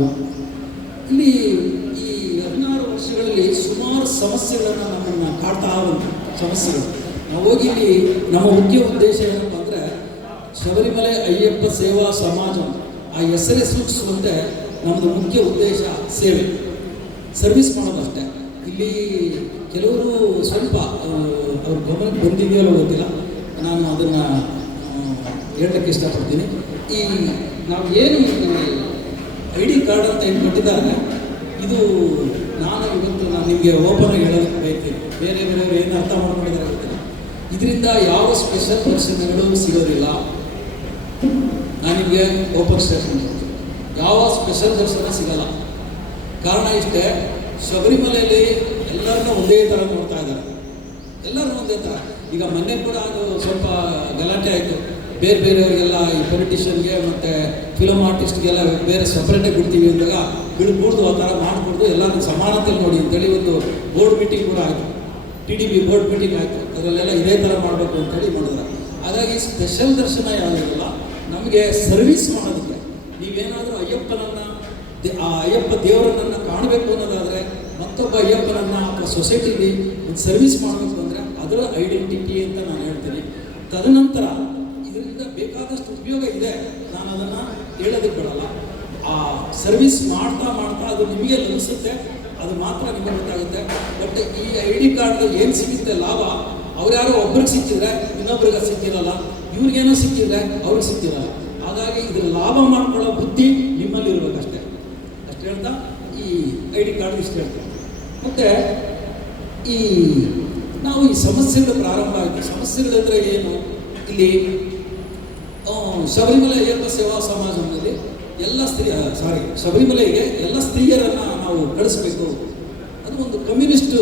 ಇಲ್ಲಿ ಈ 16 ವರ್ಷಗಳಲ್ಲಿ ಸುಮಾರು ಸಮಸ್ಯೆಗಳನ್ನು ನಮ್ಮನ್ನು ಕಾಡ್ತಾ ಬಂತು. ಸಮಸ್ಯೆಗಳು ನಾವು ಹೋಗಿ ಇಲ್ಲಿ ನಮ್ಮ ಮುಖ್ಯ ಉದ್ದೇಶ ಏನಪ್ಪ ಅಂದರೆ ಶಬರಿಮಲೆ ಅಯ್ಯಪ್ಪ ಸೇವಾ ಸಮಾಜ ಆ ಹೆಸರೇ ಸೂಚಿಸುವಂತೆ ನಮ್ಮದು ಮುಖ್ಯ ಉದ್ದೇಶ ಸೇವೆ, ಸರ್ವಿಸ್ ಮಾಡೋದಷ್ಟೇ. ಇಲ್ಲಿ ಕೆಲವರು ಸ್ವಲ್ಪ ಅವ್ರ ಗಮನಕ್ಕೆ ಬಂದಿದೆಯಲ್ಲೋ ಗೊತ್ತಿಲ್ಲ, ನಾನು ಅದನ್ನು ಹೇಳಕ್ಕೆ ಇಷ್ಟಪಡ್ತೀನಿ. ಈ ನಾವು ಏನು ID ಕಾರ್ಡ್ ಅಂತ ಏನು ಕೊಟ್ಟಿದ್ದಾರೆ, ಇದು ನಾನು ನಿಮಗೆ ಓಪನ್ ಆಗಿ ಹೇಳೋದಕ್ಕೆ ಬಯತೀನಿ. ಬೇರೆಯವರು ಏನು ಅರ್ಥ ಮಾಡ್ಕೊಂಡಿದ್ದಾರೆ ಗೊತ್ತಿಲ್ಲ. ಇದರಿಂದ ಯಾವ ಸ್ಪೆಷಲ್ ದರ್ಶನಗಳು ಸಿಗೋದಿಲ್ಲ. ನಾನು ನಿಮಗೆ ಓಪನ್ ಸ್ಟೇಟ್ಮೆಂಟ್, ಯಾವ ಸ್ಪೆಷಲ್ ದರ್ಶನ ಸಿಗಲ್ಲ. ಕಾರಣ ಇಷ್ಟೇ, ಶಬರಿಮಲೆಯಲ್ಲಿ ಎಲ್ಲರನ್ನೂ ಒಂದೇ ಥರ ನೋಡ್ತಾ ಇದ್ದಾರೆ, ಎಲ್ಲರನ್ನೂ ಒಂದೇ ಥರ. ಈಗ ಮೊನ್ನೆ ಕೂಡ ಅದು ಸ್ವಲ್ಪ ಗಲಾಟೆ ಆಯಿತು. ಬೇರೆಯವರಿಗೆಲ್ಲ ಈ ಪೊಲಿಟಿಷಿಯನ್ಗೆ ಮತ್ತು ಫಿಲಮ್ ಆರ್ಟಿಸ್ಟ್ಗೆಲ್ಲ ಬೇರೆ ಸಪ್ರೇಟಾಗಿ ಬಿಡ್ತೀವಿ ಅಂದಾಗ ಬಿಡ್ಬಾರ್ದು, ಆ ಥರ ಮಾಡಿಬಿಡ್ದು ಎಲ್ಲರೂ ಸಮಾನತೆಯಲ್ಲಿ ನೋಡಿ ಅಂತೇಳಿ ಒಂದು ಬೋರ್ಡ್ ಮೀಟಿಂಗ್ ಕೂಡ ಆಯಿತು. TDB ಬೋರ್ಡ್ ಮೀಟಿಂಗ್ ಆಯಿತು. ಅದರಲ್ಲೆಲ್ಲ ಇದೇ ಥರ ಮಾಡಬೇಕು ಅಂತೇಳಿ ಮಾಡಿದ್ರೆ. ಹಾಗಾಗಿ ಸ್ಪೆಷಲ್ ದರ್ಶನ ಯಾವುದಿರಲ್ಲ, ನಮಗೆ ಸರ್ವಿಸ್ ಮಾಡೋದಕ್ಕೆ. ನೀವೇನಾದರೂ ಅಯ್ಯಪ್ಪನನ್ನು, ಆ ಅಯ್ಯಪ್ಪ ದೇವರನ್ನು ಕಾಣಬೇಕು ಅನ್ನೋದಾದರೆ, ಮತ್ತೊಬ್ಬ ಅಯ್ಯಪ್ಪನನ್ನು ಅಥವಾ ಸೊಸೈಟಿಲಿ ಒಂದು ಸರ್ವಿಸ್ ಮಾಡಬೇಕು ಅಂದರೆ ಅದರ ಐಡೆಂಟಿಟಿ ಅಂತ ನಾನು ಹೇಳ್ತೀನಿ. ತದನಂತರ ಇದರಿಂದ ಬೇಕಾದಷ್ಟು ಉಪಯೋಗ ಇದೆ, ನಾನು ಅದನ್ನು ಹೇಳೋದಕ್ಕೆ ಬಿಡಲ್ಲ. ಆ ಸರ್ವಿಸ್ ಮಾಡ್ತಾ ಅದು ನಿಮಗೆ ಲಭಿಸುತ್ತೆ, ಅದು ಮಾತ್ರ ನಿಮಗೆ ಗೊತ್ತಾಗುತ್ತೆ. ಬಟ್ ಈ ID ಕಾರ್ಡ್ ಏನು ಸಿಗುತ್ತೆ ಲಾಭ, ಅವ್ರ್ಯಾರೋ ಒಬ್ರಿಗೆ ಸಿಕ್ಕಿದ್ರೆ ಇನ್ನೊಬ್ರಿಗೆ ಸಿಕ್ಕಿರಲ್ಲ, ಇವ್ರಿಗೇನೋ ಸಿಕ್ಕಿದ್ರೆ ಅವ್ರಿಗೆ ಸಿಕ್ಕಿರಲ್ಲ. ಹಾಗಾಗಿ ಇದ್ರ ಲಾಭ ಮಾಡ್ಕೊಳ್ಳೋ ಬುದ್ಧಿ ನಿಮ್ಮಲ್ಲಿ ಇರಬೇಕಷ್ಟೇ. ಅಷ್ಟು ಹೇಳ್ತಾ ಈ ID ಕಾರ್ಡ್ ಇಷ್ಟು ಹೇಳ್ತಾರೆ. ಮತ್ತು ನಾವು ಈ ಸಮಸ್ಯೆಗಳು ಪ್ರಾರಂಭ ಆಯಿತು. ಸಮಸ್ಯೆಗಳಂದರೆ ಏನು, ಇಲ್ಲಿ ಶಬರಿಮಲೆ ಅಯ್ಯಪ್ಪ ಸೇವಾ ಸಮಾಜದಲ್ಲಿ ಶಬರಿಮಲೆಗೆ ಎಲ್ಲ ಸ್ತ್ರೀಯರನ್ನು ನಾವು ಕಳಿಸ್ಬೇಕು. ಅದು ಒಂದು ಕಮ್ಯುನಿಸ್ಟ್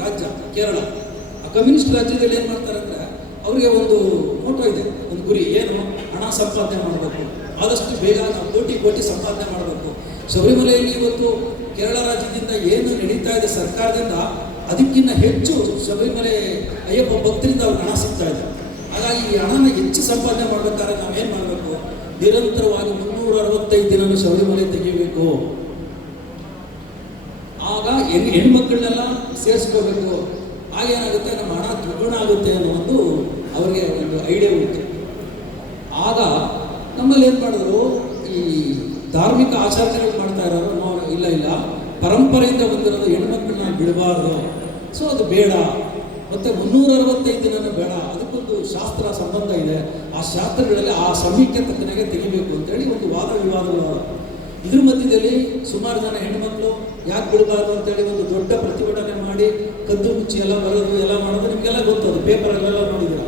ರಾಜ್ಯ ಕೇರಳ. ಆ ಕಮ್ಯುನಿಸ್ಟ್ ರಾಜ್ಯದಲ್ಲಿ ಏನು ಮಾಡ್ತಾರೆ ಅಂದರೆ, ಅವರಿಗೆ ಒಂದು ಮೋಟೋ ಇದೆ, ಒಂದು ಗುರಿ, ಏನು, ಹಣ ಸಂಪಾದನೆ ಮಾಡಬೇಕು, ಆದಷ್ಟು ಬೇಗ ನಾವು ಕೋಟಿ ಸಂಪಾದನೆ ಮಾಡಬೇಕು. ಶಬರಿಮಲೆಯಲ್ಲಿ ಇವತ್ತು ಕೇರಳ ರಾಜ್ಯದಿಂದ ಏನು ನಡೀತಾ ಇದೆ ಸರ್ಕಾರದಿಂದ, ಅದಕ್ಕಿಂತ ಹೆಚ್ಚು ಶಬರಿಮಲೆ ಅಯ್ಯಪ್ಪ ಭಕ್ತರಿಂದ ಅವ್ರಿಗೆ ಹಣ ಸಿಗ್ತಾ ಇದೆ. ಹಾಗಾಗಿ ಈ ಹಣನ ಹೆಚ್ಚು ಸಂಪಾದನೆ ಮಾಡಬೇಕಾದ್ರೆ ನಾವೇನು ಮಾಡಬೇಕು, ನಿರಂತರವಾಗಿ 365 ದಿನ ಶಬರಿಮಲೆ ತೆಗೆಯಬೇಕು ಮಾಡಬೇಕು. ಆಗ ಹೆಣ್ಮಕ್ಳನ್ನೆಲ್ಲ ಸೇರಿಸ್ಕೋಬೇಕು. ಆಗೇನಾಗುತ್ತೆ, ನಮ್ಮ ಹಣ ದ್ವಿಗುಣ ಆಗುತ್ತೆ ಅನ್ನೋ ಒಂದು ಅವರಿಗೆ ಒಂದು ಐಡಿಯಾ ಉಂಟು. ಆಗ ನಮ್ಮಲ್ಲಿ ಏನು ಮಾಡಿದ್ರು, ಈ ಧಾರ್ಮಿಕ ಆಚರಣೆಗಳು ಮಾಡ್ತಾ ಇರೋರು ನಾವು ಇಲ್ಲ ಪರಂಪರೆಯಿಂದ ಬಂದಿರೋದು ಹೆಣ್ಮಕ್ಳನ್ನ ಬಿಡಬಾರ್ದು, ಸೊ ಅದು ಬೇಡ, ಮತ್ತು 365 ದಿನನೂ ಬೇಡ, ಅದಕ್ಕೊಂದು ಶಾಸ್ತ್ರ ಸಂಬಂಧ ಇದೆ, ಆ ಶಾಸ್ತ್ರಗಳಲ್ಲಿ ಆ ಸಮಯಕ್ಕೆ ತಕ್ಕನಾಗೆ ತೆಗಿಬೇಕು ಅಂತೇಳಿ ಒಂದು ವಾದ ವಿವಾದಗಳು. ಇದ್ರ ಮಧ್ಯದಲ್ಲಿ ಸುಮಾರು ಜನ ಹೆಣ್ಮಕ್ಳು ಯಾಕೆ ಬಿಡಬಾರ್ದು ಅಂತೇಳಿ ಒಂದು ದೊಡ್ಡ ಪ್ರತಿಭಟನೆ ಮಾಡಿ ಕದ್ದು ಮುಚ್ಚಿ ಎಲ್ಲ ಬರೋದು ಎಲ್ಲ ಮಾಡೋದು ನಿಮಗೆಲ್ಲ ಗೊತ್ತದು, ಪೇಪರಲ್ಲೆಲ್ಲ ನೋಡಿದ್ದೀರ.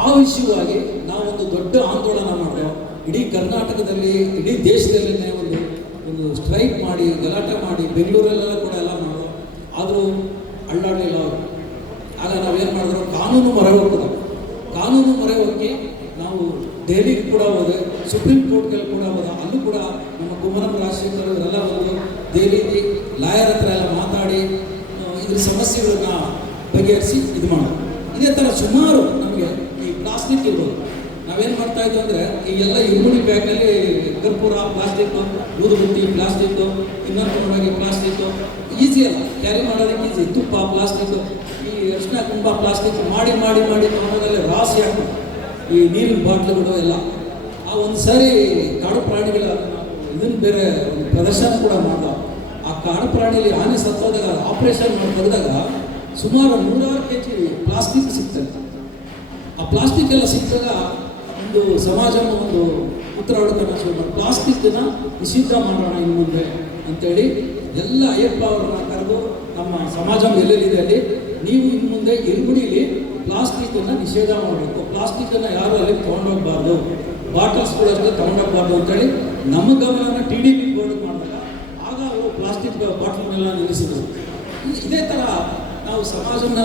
ಆ ವಿಷಯವಾಗಿ ನಾವೊಂದು ದೊಡ್ಡ ಆಂದೋಲನ ಮಾಡಿದೆವು. ಇಡೀ ಕರ್ನಾಟಕದಲ್ಲಿ, ಇಡೀ ದೇಶದಲ್ಲೇ ಒಂದು ಸ್ಟ್ರೈಕ್ ಮಾಡಿ, ಗಲಾಟೆ ಮಾಡಿ, ಬೆಂಗಳೂರಲ್ಲೆಲ್ಲ ಕೂಡ ಎಲ್ಲ ಮಾಡೋದು. ಆದರೂ ಅಳ್ಳಾಡಲಿಲ್ಲ ಅವರು. ಆಗ ನಾವೇನು ಮಾಡಿದ್ರು, ಕಾನೂನು ಮೊರೆ ಹೋಗಿ ನಾವು ದೆಹಲಿಗೆ ಕೂಡ ಹೋದೆ, ಸುಪ್ರೀಂ ಕೋರ್ಟ್ಗೆ ಕೂಡ ಹೋದ. ಅಲ್ಲೂ ಕೂಡ ನಮ್ಮ ಕುಮ್ಮನಂ ರಾಜಶೇಖರ್ ಇವರೆಲ್ಲ ಬಂದು ದೆಹಲಿಗೆ ಲಾಯರ್ ಹತ್ರ ಎಲ್ಲ ಮಾತಾಡಿ ಇದ್ರ ಸಮಸ್ಯೆಗಳನ್ನ ಬಗೆಹರಿಸಿ ಇದು ಮಾಡೋದು. ಇದೇ ಥರ ಸುಮಾರು ನಮಗೆ ಈ ಪ್ಲಾಸ್ಟಿಕ್ ಇರ್ಬೋದು. ನಾವೇನು ಮಾಡ್ತಾ ಇದ್ವಿ ಅಂದರೆ, ಈ ಎಲ್ಲ ಇರುಮುಡಿ ಬ್ಯಾಗ್ನಲ್ಲಿ ಕರ್ಪೂರ ಪ್ಲಾಸ್ಟಿಕ್ಕು, ಊದುಬತ್ತಿ ಪ್ಲಾಸ್ಟಿಕ್ಕು, ಇನ್ನೊಂದು ಪ್ಲಾಸ್ಟಿಕ್ಕು, ಈಸಿ ಅಲ್ಲ ಕ್ಯಾರಿ ಮಾಡೋದಕ್ಕೆ ಈಸಿ. ತುಪ್ಪ ಪ್ಲಾಸ್ಟಿಕ್ಕು, ಈ ಅರಿಶಿನ ಕುಂಬ ಪ್ಲಾಸ್ಟಿಕ್ ಮಾಡಿ ತಗೊಂಡಲ್ಲಿ ರಾಸಿ ಹಾಕಿ ಈ ನೀರಿನ ಬಾಟ್ಲುಗಳು ಎಲ್ಲ. ಆ ಒಂದು ಸಾರಿ ಕಾಡು ಪ್ರಾಣಿಗಳ ಇದನ್ನು ಬೇರೆ ಒಂದು ಪ್ರದರ್ಶನ ಕೂಡ ಮಾಡಿದ. ಆ ಕಾಡು ಪ್ರಾಣಿಯಲ್ಲಿ ಆನೆ ಸತ್ತೋದಾಗ ಆಪರೇಷನ್ ಮಾಡಿ ತೆಗೆದಾಗ ಸುಮಾರು 100 kg ಪ್ಲಾಸ್ಟಿಕ್ ಸಿಗ್ತದೆ. ಆ ಪ್ಲಾಸ್ಟಿಕ್ ಎಲ್ಲ ಸಿಕ್ಕಿದಾಗ ಒಂದು ಸಮಾಜ ಒಂದು ಉತ್ತರ ಹುಡುಕನ ಶುರು ಮಾಡಿ ಪ್ಲಾಸ್ಟಿಕ್ನ ನಿಷಿದ್ಧ ಮಾಡೋಣ ಇನ್ನು ಮುಂದೆ ಅಂತೇಳಿ ಎಲ್ಲ ಅಯ್ಯಪ್ಪ ಅವರನ್ನ ಕರೆದು ನಮ್ಮ ಸಮಾಜ ಎಲ್ಲೆಲ್ಲಿದೆ ಅಲ್ಲಿ ನೀವು ಇನ್ನು ಮುಂದೆ ಇರುಗುಡಿಲಿ ಪ್ಲಾಸ್ಟಿಕ್ಕನ್ನು ನಿಷೇಧ ಮಾಡಬೇಕು, ಪ್ಲಾಸ್ಟಿಕ್ಕನ್ನು ಯಾರು ಅಲ್ಲಿ ತೊಗೊಂಡೋಗ್ಬಾರ್ದು, ಬಾಟಲ್ಸ್ಗಳು ಅಷ್ಟೇ ತೊಗೊಂಡೋಗ್ಬಾರ್ದು ಅಂತೇಳಿ ನಮ್ಮ ಗಮನನ TDP ಬೋರ್ಡ್ ಮಾಡಿದಾಗ ಆಗ ಅವರು ಪ್ಲಾಸ್ಟಿಕ್ ಬಾಟಲ್ನೆಲ್ಲ ನಿಲ್ಲಿಸಿದ್ರು. ಇದೇ ಥರ ನಾವು ಸಮಾಜನ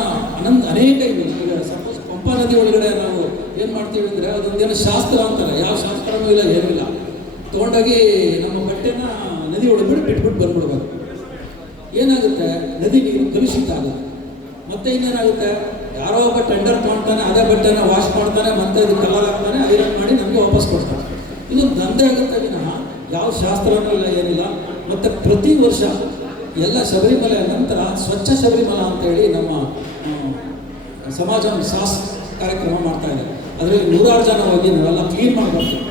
ಅನೇಕ ಇದೆ. ಈಗ ಸಪೋಸ್ ಪಂಪಾ ನದಿ ಒಳಗಡೆ ನಾವು ಏನು ಮಾಡ್ತೀವಿ ಅಂದರೆ, ಅದೊಂದೇನು ಶಾಸ್ತ್ರ ಅಂತಾರೆ, ಯಾವ ಶಾಸ್ತ್ರನೂ ಇಲ್ಲ ಏನಿಲ್ಲ, ತೊಗೊಂಡೋಗಿ ನಮ್ಮ ಬಟ್ಟೆನ ನದಿ ಒಳಗಡೆ ಬಿಟ್ಬಿಟ್ಟು ಬಂದ್ಬಿಡ್ಬೇಕು. ಏನಾಗುತ್ತೆ, ನದಿ ನೀರು ಕಲುಷಿತ ಆಗುತ್ತೆ. ಮತ್ತೆ ಇನ್ನೇನಾಗುತ್ತೆ, ಯಾರೋ ಒಬ್ಬ ಟೆಂಡರ್ ತೊಗೊಳ್ತಾನೆ, ಅದೇ ಬಟ್ಟೆನ ವಾಶ್ ಮಾಡ್ತಾನೆ, ಮತ್ತೆ ಅದು ಕಲರ್ ಹಾಕ್ತಾನೆ, ಐರನ್ ಮಾಡಿ ನಮಗೆ ವಾಪಸ್ ಕೊಡ್ತಾನೆ. ಇದು ದಂಧೆ ಆಗುತ್ತೆ ವಿನಃ ಯಾವ ಶಾಸ್ತ್ರನೂ ಇಲ್ಲ ಏನಿಲ್ಲ. ಮತ್ತು ಪ್ರತಿ ವರ್ಷ ಎಲ್ಲ ಶಬರಿಮಲೆ ನಂತರ ಸ್ವಚ್ಛ ಶಬರಿಮಲ ಅಂತೇಳಿ ನಮ್ಮ ಸಮಾಜ ಸಾಸ್ ಕಾರ್ಯಕ್ರಮ ಮಾಡ್ತಾ ಇದೆ. ಅದರಲ್ಲಿ 100 ಜನ ಹೋಗಿ ನಾವೆಲ್ಲ ಕ್ಲೀನ್ ಮಾಡಿ ಬರ್ತೀವಿ,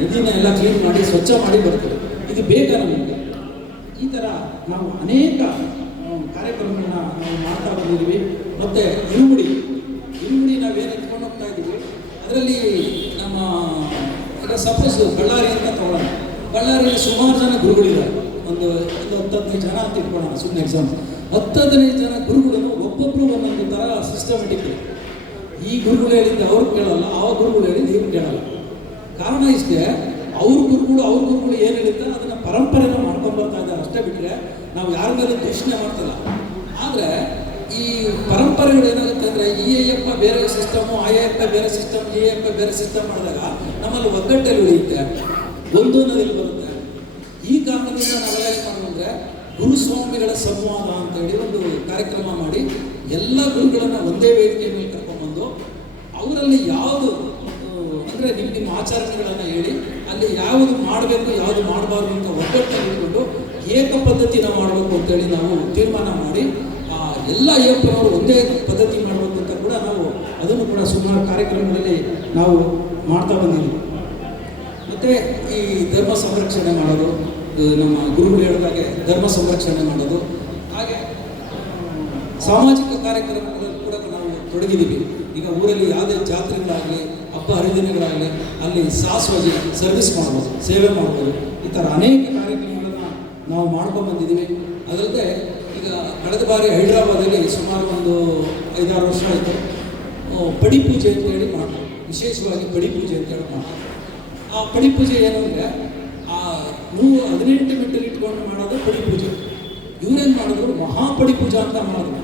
ನದಿನ ಎಲ್ಲ ಕ್ಲೀನ್ ಮಾಡಿ ಸ್ವಚ್ಛ ಮಾಡಿ ಬರ್ತೀವಿ. ಇದು ಬೇಕಾ ನಮಗೆ? ಈ ಥರ ನಾವು ಅನೇಕ ಕಾರ್ಯಕ್ರಮಗಳನ್ನ ನಾವು ಮಾಡ್ತಾ ಬಂದಿದ್ದೀವಿ. ಮತ್ತು ಇರುಮುಡಿ ನಾವೇನು ಎತ್ಕೊಂಡು ಹೋಗ್ತಾ ಇದ್ದೀವಿ, ಅದರಲ್ಲಿ ನಮ್ಮ ಈಗ ಸಪೋಸ್ ಬಳ್ಳಾರಿ ಅಂತ ತಗೊಳ್ಳೋಣ. ಬಳ್ಳಾರಿಯಲ್ಲಿ ಸುಮಾರು ಜನ ಗುರುಗಳಿದ್ದಾರೆ, ಒಂದು 10-15 ಜನ ಅಂತ ಇಟ್ಕೊಳ್ಳೋಣ, ಸುಮ್ಮನೆ ಎಕ್ಸಾಂಪಲ್. 10-15 ಜನ ಗುರುಗಳನ್ನು ಒಬ್ಬೊಬ್ಬರು ಒಂದೊಂದು ಥರ ಸಿಸ್ಟಮೆಟಿಕ್ ಇದೆ. ಈ ಗುರುಗಳು ಹೇಳಿದ್ದು ಅವ್ರು ಕೇಳಲ್ಲ, ಆ ಗುರುಗಳು ಹೇಳಿದ್ದು ಇವ್ರು ಕೇಳಲ್ಲ. ಕಾರಣ ಇಷ್ಟೇ, ಅವ್ರ ಗುರುಗಳು ಏನು ಹೇಳಿರ್ತಾರೆ ಅದನ್ನು ಪರಂಪರೆನ ಮಾಡ್ಕೊಂಡು ಬರ್ತಾ ಇದ್ದಾರೆ ಅಷ್ಟೇ, ಬಿಟ್ಟರೆ ನಾವು ಯಾರ ಮೇಲೆ ದೂಷಣೆ ಮಾಡ್ತಿಲ್ಲ. ಆದರೆ ಈ ಪರಂಪರೆಗಳು ಏನಾಗುತ್ತೆ ಅಂದರೆ, ಈ ಅಯ್ಯಪ್ಪ ಬೇರೆ ಸಿಸ್ಟಮು, ಆ ಅಯ್ಯಪ್ಪ ಬೇರೆ ಸಿಸ್ಟಮ್, ಈ ಅಯ್ಯಪ್ಪ ಬೇರೆ ಸಿಸ್ಟಮ್ ಮಾಡಿದಾಗ ನಮ್ಮಲ್ಲಿ ಒಗ್ಗಟ್ಟಲ್ಲಿ ಉಳಿಯುತ್ತೆ, ಒಂದು ಅನ್ನೋದಿಲ್ಲಿ ಬರುತ್ತೆ. ಈ ಕಾರಣದಿಂದ ನಾವೆಲ್ಲ ಏನು ಮಾಡೋದು ಅಂದರೆ, ಗುರುಸ್ವಾಮಿಗಳ ಸಂವಾದ ಅಂತೇಳಿ ಒಂದು ಕಾರ್ಯಕ್ರಮ ಮಾಡಿ ಎಲ್ಲ ಗುರುಗಳನ್ನು ಒಂದೇ ವೇದಿಕೆ ಮೇಲೆ ಕರ್ಕೊಂಡ್ಬಂದು ಅವರಲ್ಲಿ ಯಾವುದು ಅಂದರೆ ನಿಮ್ಮ ಆಚರಣೆಗಳನ್ನು ಹೇಳಿ ಅಲ್ಲಿ ಯಾವುದು ಮಾಡಬೇಕು ಯಾವುದು ಮಾಡಬಾರ್ದು ಅಂತ ಒಗ್ಗಟ್ಟನ್ನು ಇಟ್ಕೊಂಡು ಏಕ ಪದ್ಧತಿನ ಮಾಡಬೇಕು ಅಂತೇಳಿ ನಾವು ತೀರ್ಮಾನ ಮಾಡಿ ಎಲ್ಲ ಅಯ್ಯಪ್ಪನವರು ಒಂದೇ ಪದ್ಧತಿ ಮಾಡಬೇಕು ಅಂತ ಕೂಡ ನಾವು ಅದನ್ನು ಕೂಡ ಸುಮಾರು ಕಾರ್ಯಕ್ರಮಗಳಲ್ಲಿ ನಾವು ಮಾಡ್ತಾ ಬಂದಿದ್ದೀವಿ. ಮತ್ತು ಈ ಧರ್ಮ ಸಂರಕ್ಷಣೆ ಮಾಡೋದು, ನಮ್ಮ ಗುರುಗಳು ಹೇಳಿದಾಗೆ ಧರ್ಮ ಸಂರಕ್ಷಣೆ ಮಾಡೋದು, ಹಾಗೆ ಸಾಮಾಜಿಕ ಕಾರ್ಯಕ್ರಮಗಳಲ್ಲಿ ಕೂಡ ನಾವು ತೊಡಗಿದ್ದೀವಿ. ಈಗ ಊರಲ್ಲಿ ಯಾವುದೇ ಜಾತ್ರೆಗಳಾಗಲಿ, ಹಬ್ಬ ಹರಿದಿನಗಳಾಗಲಿ, ಅಲ್ಲಿ ಸಾಸ್ವಾಗಿ ಸರ್ವಿಸ್ ಮಾಡ್ಬೋದು, ಸೇವೆ ಮಾಡ್ಬೋದು. ಈ ಥರ ಅನೇಕ ಕಾರ್ಯಕ್ರಮಗಳನ್ನು ನಾವು ಮಾಡ್ಕೊಂಡು ಬಂದಿದ್ದೀವಿ. ಅದಲ್ಲದೆ ಈಗ ಕಳೆದ ಬಾರಿ ಹೈದರಾಬಾದಲ್ಲಿ ಸುಮಾರು ಒಂದು 5-6 ವರ್ಷ ಆಯಿತು, ಪಡಿಪೂಜೆ ಅಂತೇಳಿ ಮಾಡ್ತಾರೆ. ವಿಶೇಷವಾಗಿ ಪಡಿಪೂಜೆ ಅಂತೇಳಿ ಮಾಡ್ತಾರೆ. ಆ ಪಡಿಪೂಜೆ ಏನು ಅಂದರೆ, ಆ 18 ಮೆಟ್ಟಲು ಇಟ್ಕೊಂಡು ಮಾಡೋದು ಪಡಿಪೂಜೆ. ಇವರೇನು ಮಾಡಿದ್ರು, ಮಹಾಪಡಿಪೂಜೆ ಅಂತ ಮಾಡಿದ್ರು.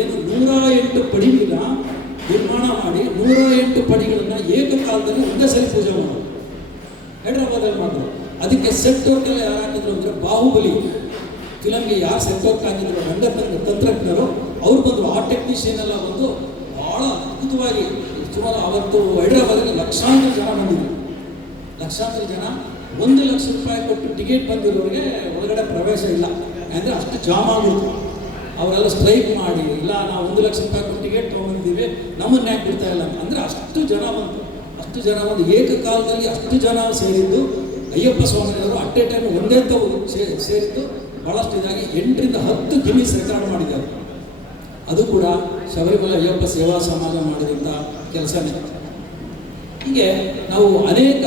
ಏನು 108 ಪಡಿಗಳನ್ನ ನಿರ್ಮಾಣ ಮಾಡಿ 108 ಪಡಿಗಳನ್ನು ಏಕಕಾಲದಲ್ಲಿ ಒಂದೇ ಸರಿ ಪೂಜೆ ಮಾಡೋದು ಹೈದರಾಬಾದಲ್ಲಿ ಮಾಡಿದ್ರು. ಅದಕ್ಕೆ ಸೆಟ್ ವರ್ಕೆಲ್ಲ ಯಾರು ಹಾಕಿದ್ರು ಅಂದರೆ, ಬಾಹುಬಲಿ ಫಿಲಮ್ಗೆ ಯಾರು ಸೆಟ್ ವರ್ಕ್ ಹಾಕಿದ್ರು ತಂತ್ರಜ್ಞರು ಅವ್ರು ಬಂದರು. ಆ ಟೆಕ್ನಿಷಿಯನ್ ಎಲ್ಲ ಬಂದು ಭಾಳ ಅದ್ಭುತವಾಗಿ ಸುಮಾರು ಅವತ್ತು ಹೈದರಾಬಾದಲ್ಲಿ ಲಕ್ಷಾಂತರ ಜನ ಬಂದಿದ್ರು. ಲಕ್ಷಾಂತರ ಜನ 1,00,000 ರೂಪಾಯಿ ಕೊಟ್ಟು ಟಿಕೆಟ್ ಬಂದಿರೋರಿಗೆ ಒಳಗಡೆ ಪ್ರವೇಶ ಇಲ್ಲ. ಅಂದರೆ ಅಷ್ಟು ಜಾಮ್ ಆಗಿತ್ತು. ಅವರೆಲ್ಲ ಸ್ಟ್ರೈಕ್ ಮಾಡಿ, ಇಲ್ಲ ನಾವು 1,00,000 ರೂಪಾಯಿ ಕೊಟ್ಟು ಟಿಕೆಟ್ ತೊಗೊಂಡಿದ್ದೀವಿ, ನಮ್ಮನ್ನು ಯಾಕೆ ಬಿಡ್ತಾ ಇಲ್ಲ ಅಂದರೆ ಅಷ್ಟು ಜನ ಬಂತು. ಅಷ್ಟು ಜನ ಒಂದು ಏಕಕಾಲದಲ್ಲಿ ಅಷ್ಟು ಜನ ಸೇರಿದ್ದು ಅಯ್ಯಪ್ಪ ಸ್ವಾಮಿಯವರು ಅಟ್ ಎ ಟೈಮ್ ಒಂದೇ ತಾವು ಸೇರಿದ್ದು ಭಾಳಷ್ಟು ಇದಾಗಿ 8ರಿಂದ 10 ಗಿನ್ನಿಸ್ ರೆಕಾರ್ಡ್ ಮಾಡಿದ್ದಾರೆ. ಅದು ಕೂಡ ಶಬರಿಮಲೆ ಅಯ್ಯಪ್ಪ ಸೇವಾ ಸಮಾಜ ಮಾಡಿದಂಥ ಕೆಲಸನೇ. ಹೀಗೆ ನಾವು ಅನೇಕ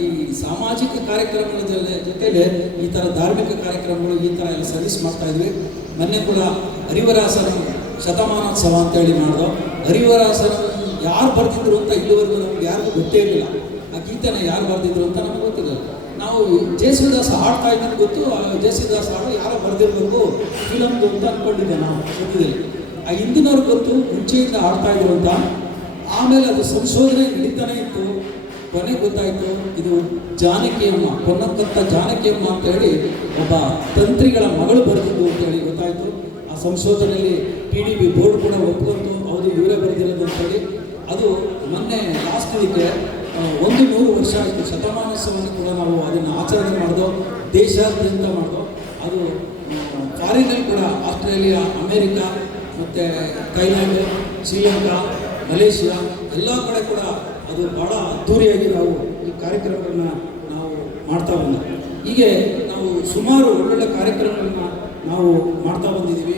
ಈ ಸಾಮಾಜಿಕ ಕಾರ್ಯಕ್ರಮಗಳ ಜೊತೆಗೆ ಈ ಥರ ಧಾರ್ಮಿಕ ಕಾರ್ಯಕ್ರಮಗಳು ಈ ಥರ ಎಲ್ಲ ಸರ್ವಿಸ್ ಮಾಡ್ತಾ ಇದ್ವಿ. ಮೊನ್ನೆ ಕೂಡ ಹರಿವರಾಸನ ಶತಮಾನೋತ್ಸವ ಅಂತೇಳಿ ಮಾಡಿದೋ. ಹರಿವರಾಸನ ಯಾರು ಬರೆದಿದ್ರು ಅಂತ ಇಲ್ಲಿವರೆಗೂ ನಮ್ಗೆ ಯಾರಿಗೂ ಗೊತ್ತೇ ಇರಲಿಲ್ಲ. ಆ ಗೀತೆನ ಯಾರು ಬರೆದಿದ್ರು ಅಂತ ನಮಗೆ ಗೊತ್ತಿಲ್ಲ. ನಾವು ಜೇಸುದಾಸ್ ಹಾಡ್ತಾ ಇದ್ದು ಗೊತ್ತು, ಜೇಸುದಾಸ್ ಹಾಡು ಯಾರೋ ಬರೆದಿರಬೇಕು ಫಿಲಮ್ದು ಅಂತ ಅಂದ್ಕೊಂಡಿದ್ದೆ ನಾವು ಸದ್ಯದಲ್ಲಿ. ಆ ಹಿಂದಿನವ್ರಿಗೆ ಗೊತ್ತು ಮುಂಚೆಯಿಂದ ಹಾಡ್ತಾ ಇದ್ರು ಅಂತ. ಆಮೇಲೆ ಅದು ಸಂಶೋಧನೆ ನಡೀತಾನೆ ಇತ್ತು. ಕೊನೆಗೆ ಗೊತ್ತಾಯಿತು ಇದು ಜಾನಕಿಯಮ್ಮ, ಪೊನ್ನಕ್ಕಂತ ಜಾನಕಿಯಮ್ಮ ಅಂತೇಳಿ ಒಬ್ಬ ತಂತ್ರಿಗಳ ಮಗಳು ಬರೆದಿದ್ದು ಅಂತೇಳಿ ಗೊತ್ತಾಯಿತು. ಆ ಸಂಶೋಧನೆಯಲ್ಲಿ PDB ಬೋರ್ಡ್ ಕೂಡ ಒಪ್ಕೊಂತು, ಹೌದು ಇವರೇ ಬರೆದಿರೋದು ಅಂತೇಳಿ. ಅದು ಮೊನ್ನೆ ಲಾಸ್ಟ್ ಇದಕ್ಕೆ 100 ವರ್ಷ ಆಯಿತು. ಶತಮಾನೋತ್ಸವವನ್ನು ಕೂಡ ನಾವು ಅದನ್ನು ಆಚರಣೆ ಮಾಡಿದೋ, ದೇಶಾದ್ಯಂತ ಮಾಡಿದೋ. ಅದು ಫಾರಿನಲ್ಲಿ ಕೂಡ ಆಸ್ಟ್ರೇಲಿಯಾ, ಅಮೇರಿಕಾ ಮತ್ತು ಥೈಲ್ಯಾಂಡ್, ಶ್ರೀಲಂಕಾ, ಮಲೇಷಿಯಾ ಎಲ್ಲ ಕಡೆ ಕೂಡ ಅದು ಭಾಳ ಅದ್ದೂರಿಯಾಗಿ ನಾವು ಈ ಕಾರ್ಯಕ್ರಮಗಳನ್ನ ನಾವು ಮಾಡ್ತಾ ಬಂದ. ಹೀಗೆ ನಾವು ಸುಮಾರು ಒಳ್ಳೊಳ್ಳೆ ಕಾರ್ಯಕ್ರಮಗಳನ್ನ ನಾವು ಮಾಡ್ತಾ ಬಂದಿದ್ದೀವಿ.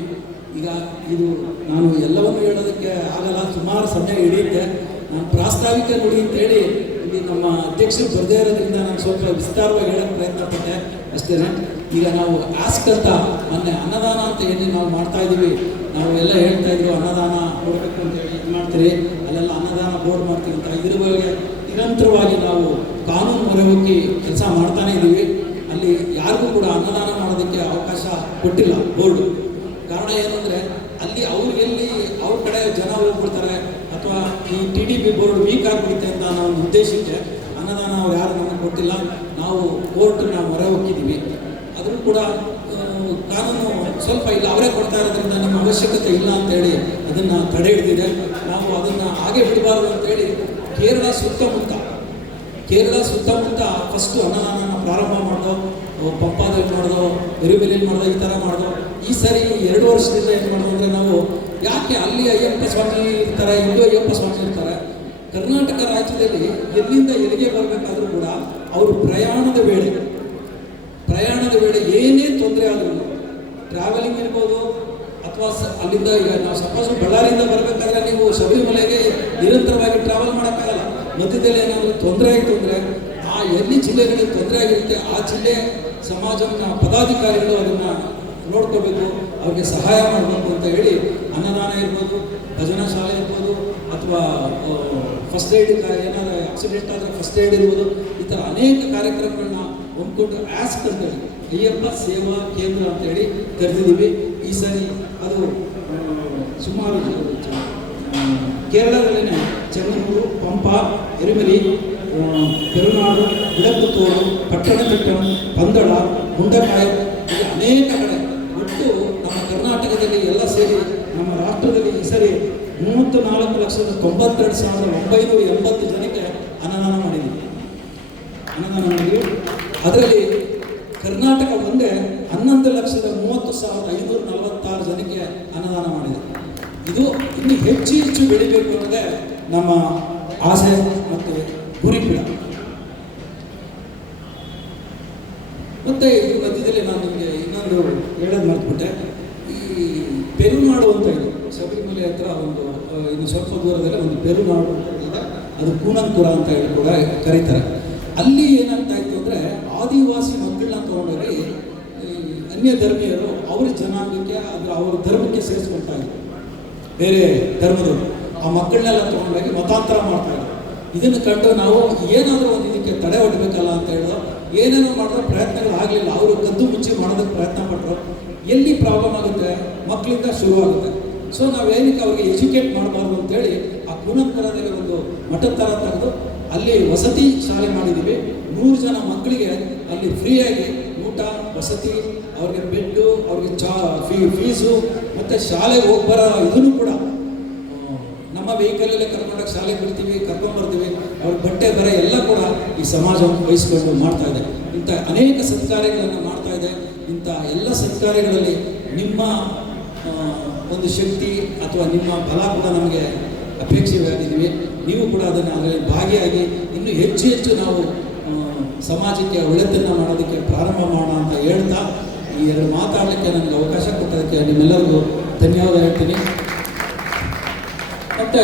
ಈಗ ಇದು ನಾನು ಎಲ್ಲವನ್ನೂ ಹೇಳೋದಕ್ಕೆ ಆಗಲ್ಲ, ಸುಮಾರು ಸಮಯ ಹಿಡಿಯುತ್ತೆ. ನಾನು ಪ್ರಾಸ್ತಾವಿಕ ನುಡಿ ಅಂತೇಳಿ ಇಲ್ಲಿ ನಮ್ಮ ಅಧ್ಯಕ್ಷರು ಬರದೇ ಇರೋದ್ರಿಂದ ನಾನು ಸ್ವಲ್ಪ ವಿಸ್ತಾರವಾಗಿ ಹೇಳೋಕ್ಕೆ ಪ್ರಯತ್ನ ಪಟ್ಟೆ ಅಷ್ಟೇ. ಈಗ ನಾವು ಆಸ್ಕ್ ಅಂತ ಮೊನ್ನೆ ಅನ್ನದಾನ ಅಂತ ಏನು ನಾವು ಮಾಡ್ತಾ ಇದ್ದೀವಿ, ನಾವು ಎಲ್ಲ ಹೇಳ್ತಾ ಇದ್ರು ಅನ್ನದಾನ ಕೊಡಬೇಕು ಅಂತೇಳಿ ಇದು ಮಾಡ್ತೀರಿ, ಅಲ್ಲೆಲ್ಲ ಅನ್ನದಾನ ಬೋರ್ಡ್ ಮಾಡ್ತೀವಿ ಅಂತ. ಇದ್ರ ಬಗ್ಗೆ ನಿರಂತರವಾಗಿ ನಾವು ಕಾನೂನು ಮೊರೆ ಹೋಗಿ ಕೆಲಸ ಮಾಡ್ತಾನೇ ಇದ್ದೀವಿ. ಅಲ್ಲಿ ಯಾರಿಗೂ ಕೂಡ ಅನ್ನದಾನ ಮಾಡೋದಕ್ಕೆ ಅವಕಾಶ ಕೊಟ್ಟಿಲ್ಲ ಬೋರ್ಡು. ಕಾರಣ ಏನು ಅಂದರೆ ಅಲ್ಲಿ ಅವ್ರಿಗೆಲ್ಲಿ ಅವ್ರ ಕಡೆ ಜನ ಹೋಗ್ಬಿಡ್ತಾರೆ ಅಥವಾ ಈ TDB ಬೋರ್ಡ್ ವೀಕ್ ಆಗಿಬಿಡುತ್ತೆ ಅಂತ ಅನ್ನೋ ಒಂದು ಉದ್ದೇಶಕ್ಕೆ ಅನ್ನದಾನ ಅವ್ರು ಯಾರು ನಮಗೆ ಕೊಟ್ಟಿಲ್ಲ. ನಾವು ಕೋರ್ಟ್ನ ಮೊರೆ ಹೋಗಿದ್ದೀವಿ. ಆದರೂ ಕೂಡ ಕಾನೂನು ಸ್ವಲ್ಪ ಇಲ್ಲ, ಅವರೇ ಕೊಡ್ತಾ ಇರೋದ್ರಿಂದ ನಿಮ್ಮ ಅವಶ್ಯಕತೆ ಇಲ್ಲ ಅಂತೇಳಿ ಅದನ್ನು ತಡೆ ಹಿಡಿದಿದೆ. ನಾವು ಅದನ್ನು ಹಾಗೆ ಬಿಡಬಾರ್ದು ಅಂತೇಳಿ ಕೇರಳ ಸುತ್ತಮುತ್ತ ಫಸ್ಟು ಅನ್ನದಾನ ಪ್ರಾರಂಭ ಮಾಡಿದೋ, ಪಂಪಾದಲ್ಲಿ ಮಾಡಿದೋ, ಎರಿಬೆಲೆಯಲ್ಲಿ ಮಾಡಿದೋ, ಈ ಥರ ಮಾಡಿದೋ. ಈ ಸರಿ 2 ವರ್ಷದಿಂದ ಏನು ಮಾಡೋದು ಅಂದರೆ ನಾವು ಯಾಕೆ ಅಲ್ಲಿ ಅಯ್ಯಪ್ಪ ಸ್ವಾಮಿ ಇರ್ತಾರೆ, ಇಲ್ಲೂ ಅಯ್ಯಪ್ಪ ಸ್ವಾಮಿ ಇರ್ತಾರೆ. ಕರ್ನಾಟಕ ರಾಜ್ಯದಲ್ಲಿ ಎಲ್ಲಿಂದ ಎಲ್ಲಿಗೆ ಬರಬೇಕಾದ್ರೂ ಕೂಡ ಅವರು ಪ್ರಯಾಣದ ವೇಳೆ ಏನೇ ತೊಂದರೆ ಆದರೂ ಟ್ರಾವೆಲಿಂಗ್ ಇರ್ಬೋದು ಅಥವಾ ಅಲ್ಲಿಂದ ಈಗ ನಾವು ಸಪೋಸ್ ಬಳ್ಳಾರಿಯಿಂದ ಬರಬೇಕಾದ್ರೆ ನೀವು ಶಬರಿಮಲೆಗೆ ನಿರಂತರವಾಗಿ ಟ್ರಾವೆಲ್ ಮಾಡೋಕ್ಕಾಗಲ್ಲ. ಮಧ್ಯದಲ್ಲಿ ಏನಾದರೂ ತೊಂದರೆ ಆಯಿತು ಅಂದರೆ ಆ ಎಲ್ಲಿ ಜಿಲ್ಲೆಗಳಿಗೆ ತೊಂದರೆ ಆಗಿರುತ್ತೆ ಆ ಜಿಲ್ಲೆ ಸಮಾಜನ ಪದಾಧಿಕಾರಿಗಳು ಅದನ್ನು ನೋಡ್ಕೋಬೇಕು, ಅವ್ರಿಗೆ ಸಹಾಯ ಮಾಡಬೇಕು ಅಂತ ಹೇಳಿ ಅನ್ನದಾನ ಇರ್ಬೋದು, ಭಜನಾ ಶಾಲೆ ಇರ್ಬೋದು, ಅಥವಾ ಫಸ್ಟ್ ಏಡ್ ಏನಾದರೂ ಆಕ್ಸಿಡೆಂಟ್ ಆದರೆ ಫಸ್ಟ್ ಏಡ್ ಇರ್ಬೋದು. ಈ ಥರ ಅನೇಕ ಕಾರ್ಯಕ್ರಮಗಳನ್ನ ಹೊಂದ್ಕೊಂಡು ಆಸ್ಕ್ ಅಂತೇಳಿ ಅಯ್ಯಪ್ಪ ಸೇವಾ ಕೇಂದ್ರ ಅಂತೇಳಿ ಕರೆದಿದ್ದೀವಿ. ಈ ಸರಿ ಅದು ಸುಮಾರು ಕೇರಳದಲ್ಲಿನೇ ಚೆನ್ನೂರು, ಪಂಪ, ಎರಿಮಲಿ, ಪೆರುನಾಡು, ಇಡಪುತ್ತೂರು, ಪಟ್ಟಣತಿಟ್ಟು, ಪಂದಳ, ಮುಂಡಕಾಯ, ಹೀಗೆ ಅನೇಕ ಕಡೆ ಒಟ್ಟು ನಮ್ಮ ಕರ್ನಾಟಕದಲ್ಲಿ ಎಲ್ಲ ಸೇರಿ ನಮ್ಮ ರಾಷ್ಟ್ರದಲ್ಲಿ ಈ ಸರಿ 34,92,980 ಜನಕ್ಕೆ ಅನ್ನದಾನ ಮಾಡಿದ್ದೀವಿ. ಅದರಲ್ಲಿ ಕರ್ನಾಟಕ ಒಂದೇ 11,30,30,546 ಜನಕ್ಕೆ ಅನ್ನದಾನ ಮಾಡಿದೆ. ಇದು ಇನ್ನೂ ಹೆಚ್ಚು ಬೆಳಿಬೇಕು ಅನ್ನೋದೇ ನಮ್ಮ ಆಸೆ ಮತ್ತು ಗುರಿ ಕೂಡ. ಮತ್ತು ಇದ್ರ ಮಧ್ಯದಲ್ಲಿ ನಾನು ನಿಮಗೆ ಇನ್ನೊಂದು ಹೇಳೋದು ಮರೆತುಬಿಟ್ಟೆ. ಈ ಪೆರುನಾಡು ಅಂತ ಇದೆ ಶಬರಿಮಲೆ ಹತ್ರ, ಒಂದು ಇನ್ನು ಸ್ವಲ್ಪ ದೂರದಲ್ಲಿ ಒಂದು ಪೆರುನಾಡು ಇದೆ. ಅದು ಕೂನಂಕುರ ಅಂತ ಹೇಳಿ ಕೂಡ ಕರೀತಾರೆ. ಅಲ್ಲಿ ಏನಾಗ್ತಾ ಇತ್ತು ಅಂದರೆ ಆದಿವಾಸಿ ಮಕ್ಕಳನ್ನ ತೊಗೊಂಡೋಗಿ ಅನ್ಯ ಧರ್ಮೀಯರು ಅವ್ರ ಜನಾಂಗಕ್ಕೆ ಅಂದರೆ ಅವ್ರ ಧರ್ಮಕ್ಕೆ ಸೇರಿಸ್ಕೊಳ್ತಾ ಇದ್ರು. ಬೇರೆ ಧರ್ಮದವರು ಆ ಮಕ್ಕಳನ್ನೆಲ್ಲ ತೊಗೊಂಡೋಗಿ ಮತಾಂತರ ಮಾಡ್ತಾಯಿದ್ರು. ಇದನ್ನು ಕಂಡು ನಾವು ಏನಾದರೂ ಒಂದು ಇದಕ್ಕೆ ತಡೆ ಹೊಡಬೇಕಲ್ಲ ಅಂತ ಹೇಳೋ ಏನೇನೋ ಮಾಡಿರೋ ಪ್ರಯತ್ನಗಳು ಆಗಲಿಲ್ಲ. ಅವರು ಕದ್ದು ಮುಚ್ಚಿ ಮಾಡೋದಕ್ಕೆ ಪ್ರಯತ್ನ ಪಟ್ಟರು. ಎಲ್ಲಿ ಪ್ರಾಬ್ಲಮ್ ಆಗುತ್ತೆ, ಮಕ್ಕಳಿಂದ ಶುರುವಾಗುತ್ತೆ. ಸೊ ನಾವೇನಕ್ಕೆ ಅವ್ರಿಗೆ ಎಜುಕೇಟ್ ಮಾಡಬಾರ್ದು ಅಂತೇಳಿ ಆ ಕೂನಂಕುರದಲ್ಲಿ ಒಂದು ಮಠದ ಥರ ತೆಗೆದು ಅಲ್ಲಿ ವಸತಿ ಶಾಲೆ ಮಾಡಿದ್ದೀವಿ. 100 ಜನ ಮಕ್ಕಳಿಗೆ ಅಲ್ಲಿ ಫ್ರೀಯಾಗಿ ಊಟ, ವಸತಿ, ಅವ್ರಿಗೆ ಬೆಡ್ಡು, ಅವ್ರಿಗೆ ಫೀಸು ಮತ್ತು ಶಾಲೆಗೆ ಹೋಗಿ ಬರೋ ಇದನ್ನು ಕೂಡ ನಮ್ಮ ವೆಹಿಕಲಲ್ಲೇ ಕರ್ಕೊಂಡೋಗಿ ಶಾಲೆಗೆ ಬಿಡ್ತೀವಿ, ಕರ್ಕೊಂಡ್ಬರ್ತೀವಿ. ಅವ್ರ ಬಟ್ಟೆ ಬರೆ ಎಲ್ಲ ಕೂಡ ಈ ಸಮಾಜ ವಹಿಸ್ಕೊಂಡು ಮಾಡ್ತಾ ಇದೆ. ಇಂಥ ಅನೇಕ ಸತ್ಕಾರ್ಯಗಳನ್ನು ಮಾಡ್ತಾ ಇದೆ. ಇಂಥ ಎಲ್ಲ ಸತ್ಕಾರ್ಯಗಳಲ್ಲಿ ನಿಮ್ಮ ಒಂದು ಶಕ್ತಿ ಅಥವಾ ನಿಮ್ಮ ಬಲ ಕೂಡ ನಮಗೆ ಅಪೇಕ್ಷೆಯಾಗಿದ್ದೀವಿ. ನೀವು ಕೂಡ ಅದರಲ್ಲಿ ಭಾಗಿಯಾಗಿ ಇನ್ನೂ ಹೆಚ್ಚು ಹೆಚ್ಚು ನಾವು ಸಮಾಜಕ್ಕೆ ಒಳ್ಳೆತನ ಮಾಡೋದಕ್ಕೆ ಪ್ರಾರಂಭ ಮಾಡೋಣ ಅಂತ ಹೇಳ್ತಾ ಈ ಎರಡು ಮಾತಾಡಲಿಕ್ಕೆ ನನಗೆ ಅವಕಾಶ ಕೊಟ್ಟದಕ್ಕೆ ನಿಮ್ಮೆಲ್ಲರಿಗೂ ಧನ್ಯವಾದ ಹೇಳ್ತೀನಿ. ಮತ್ತು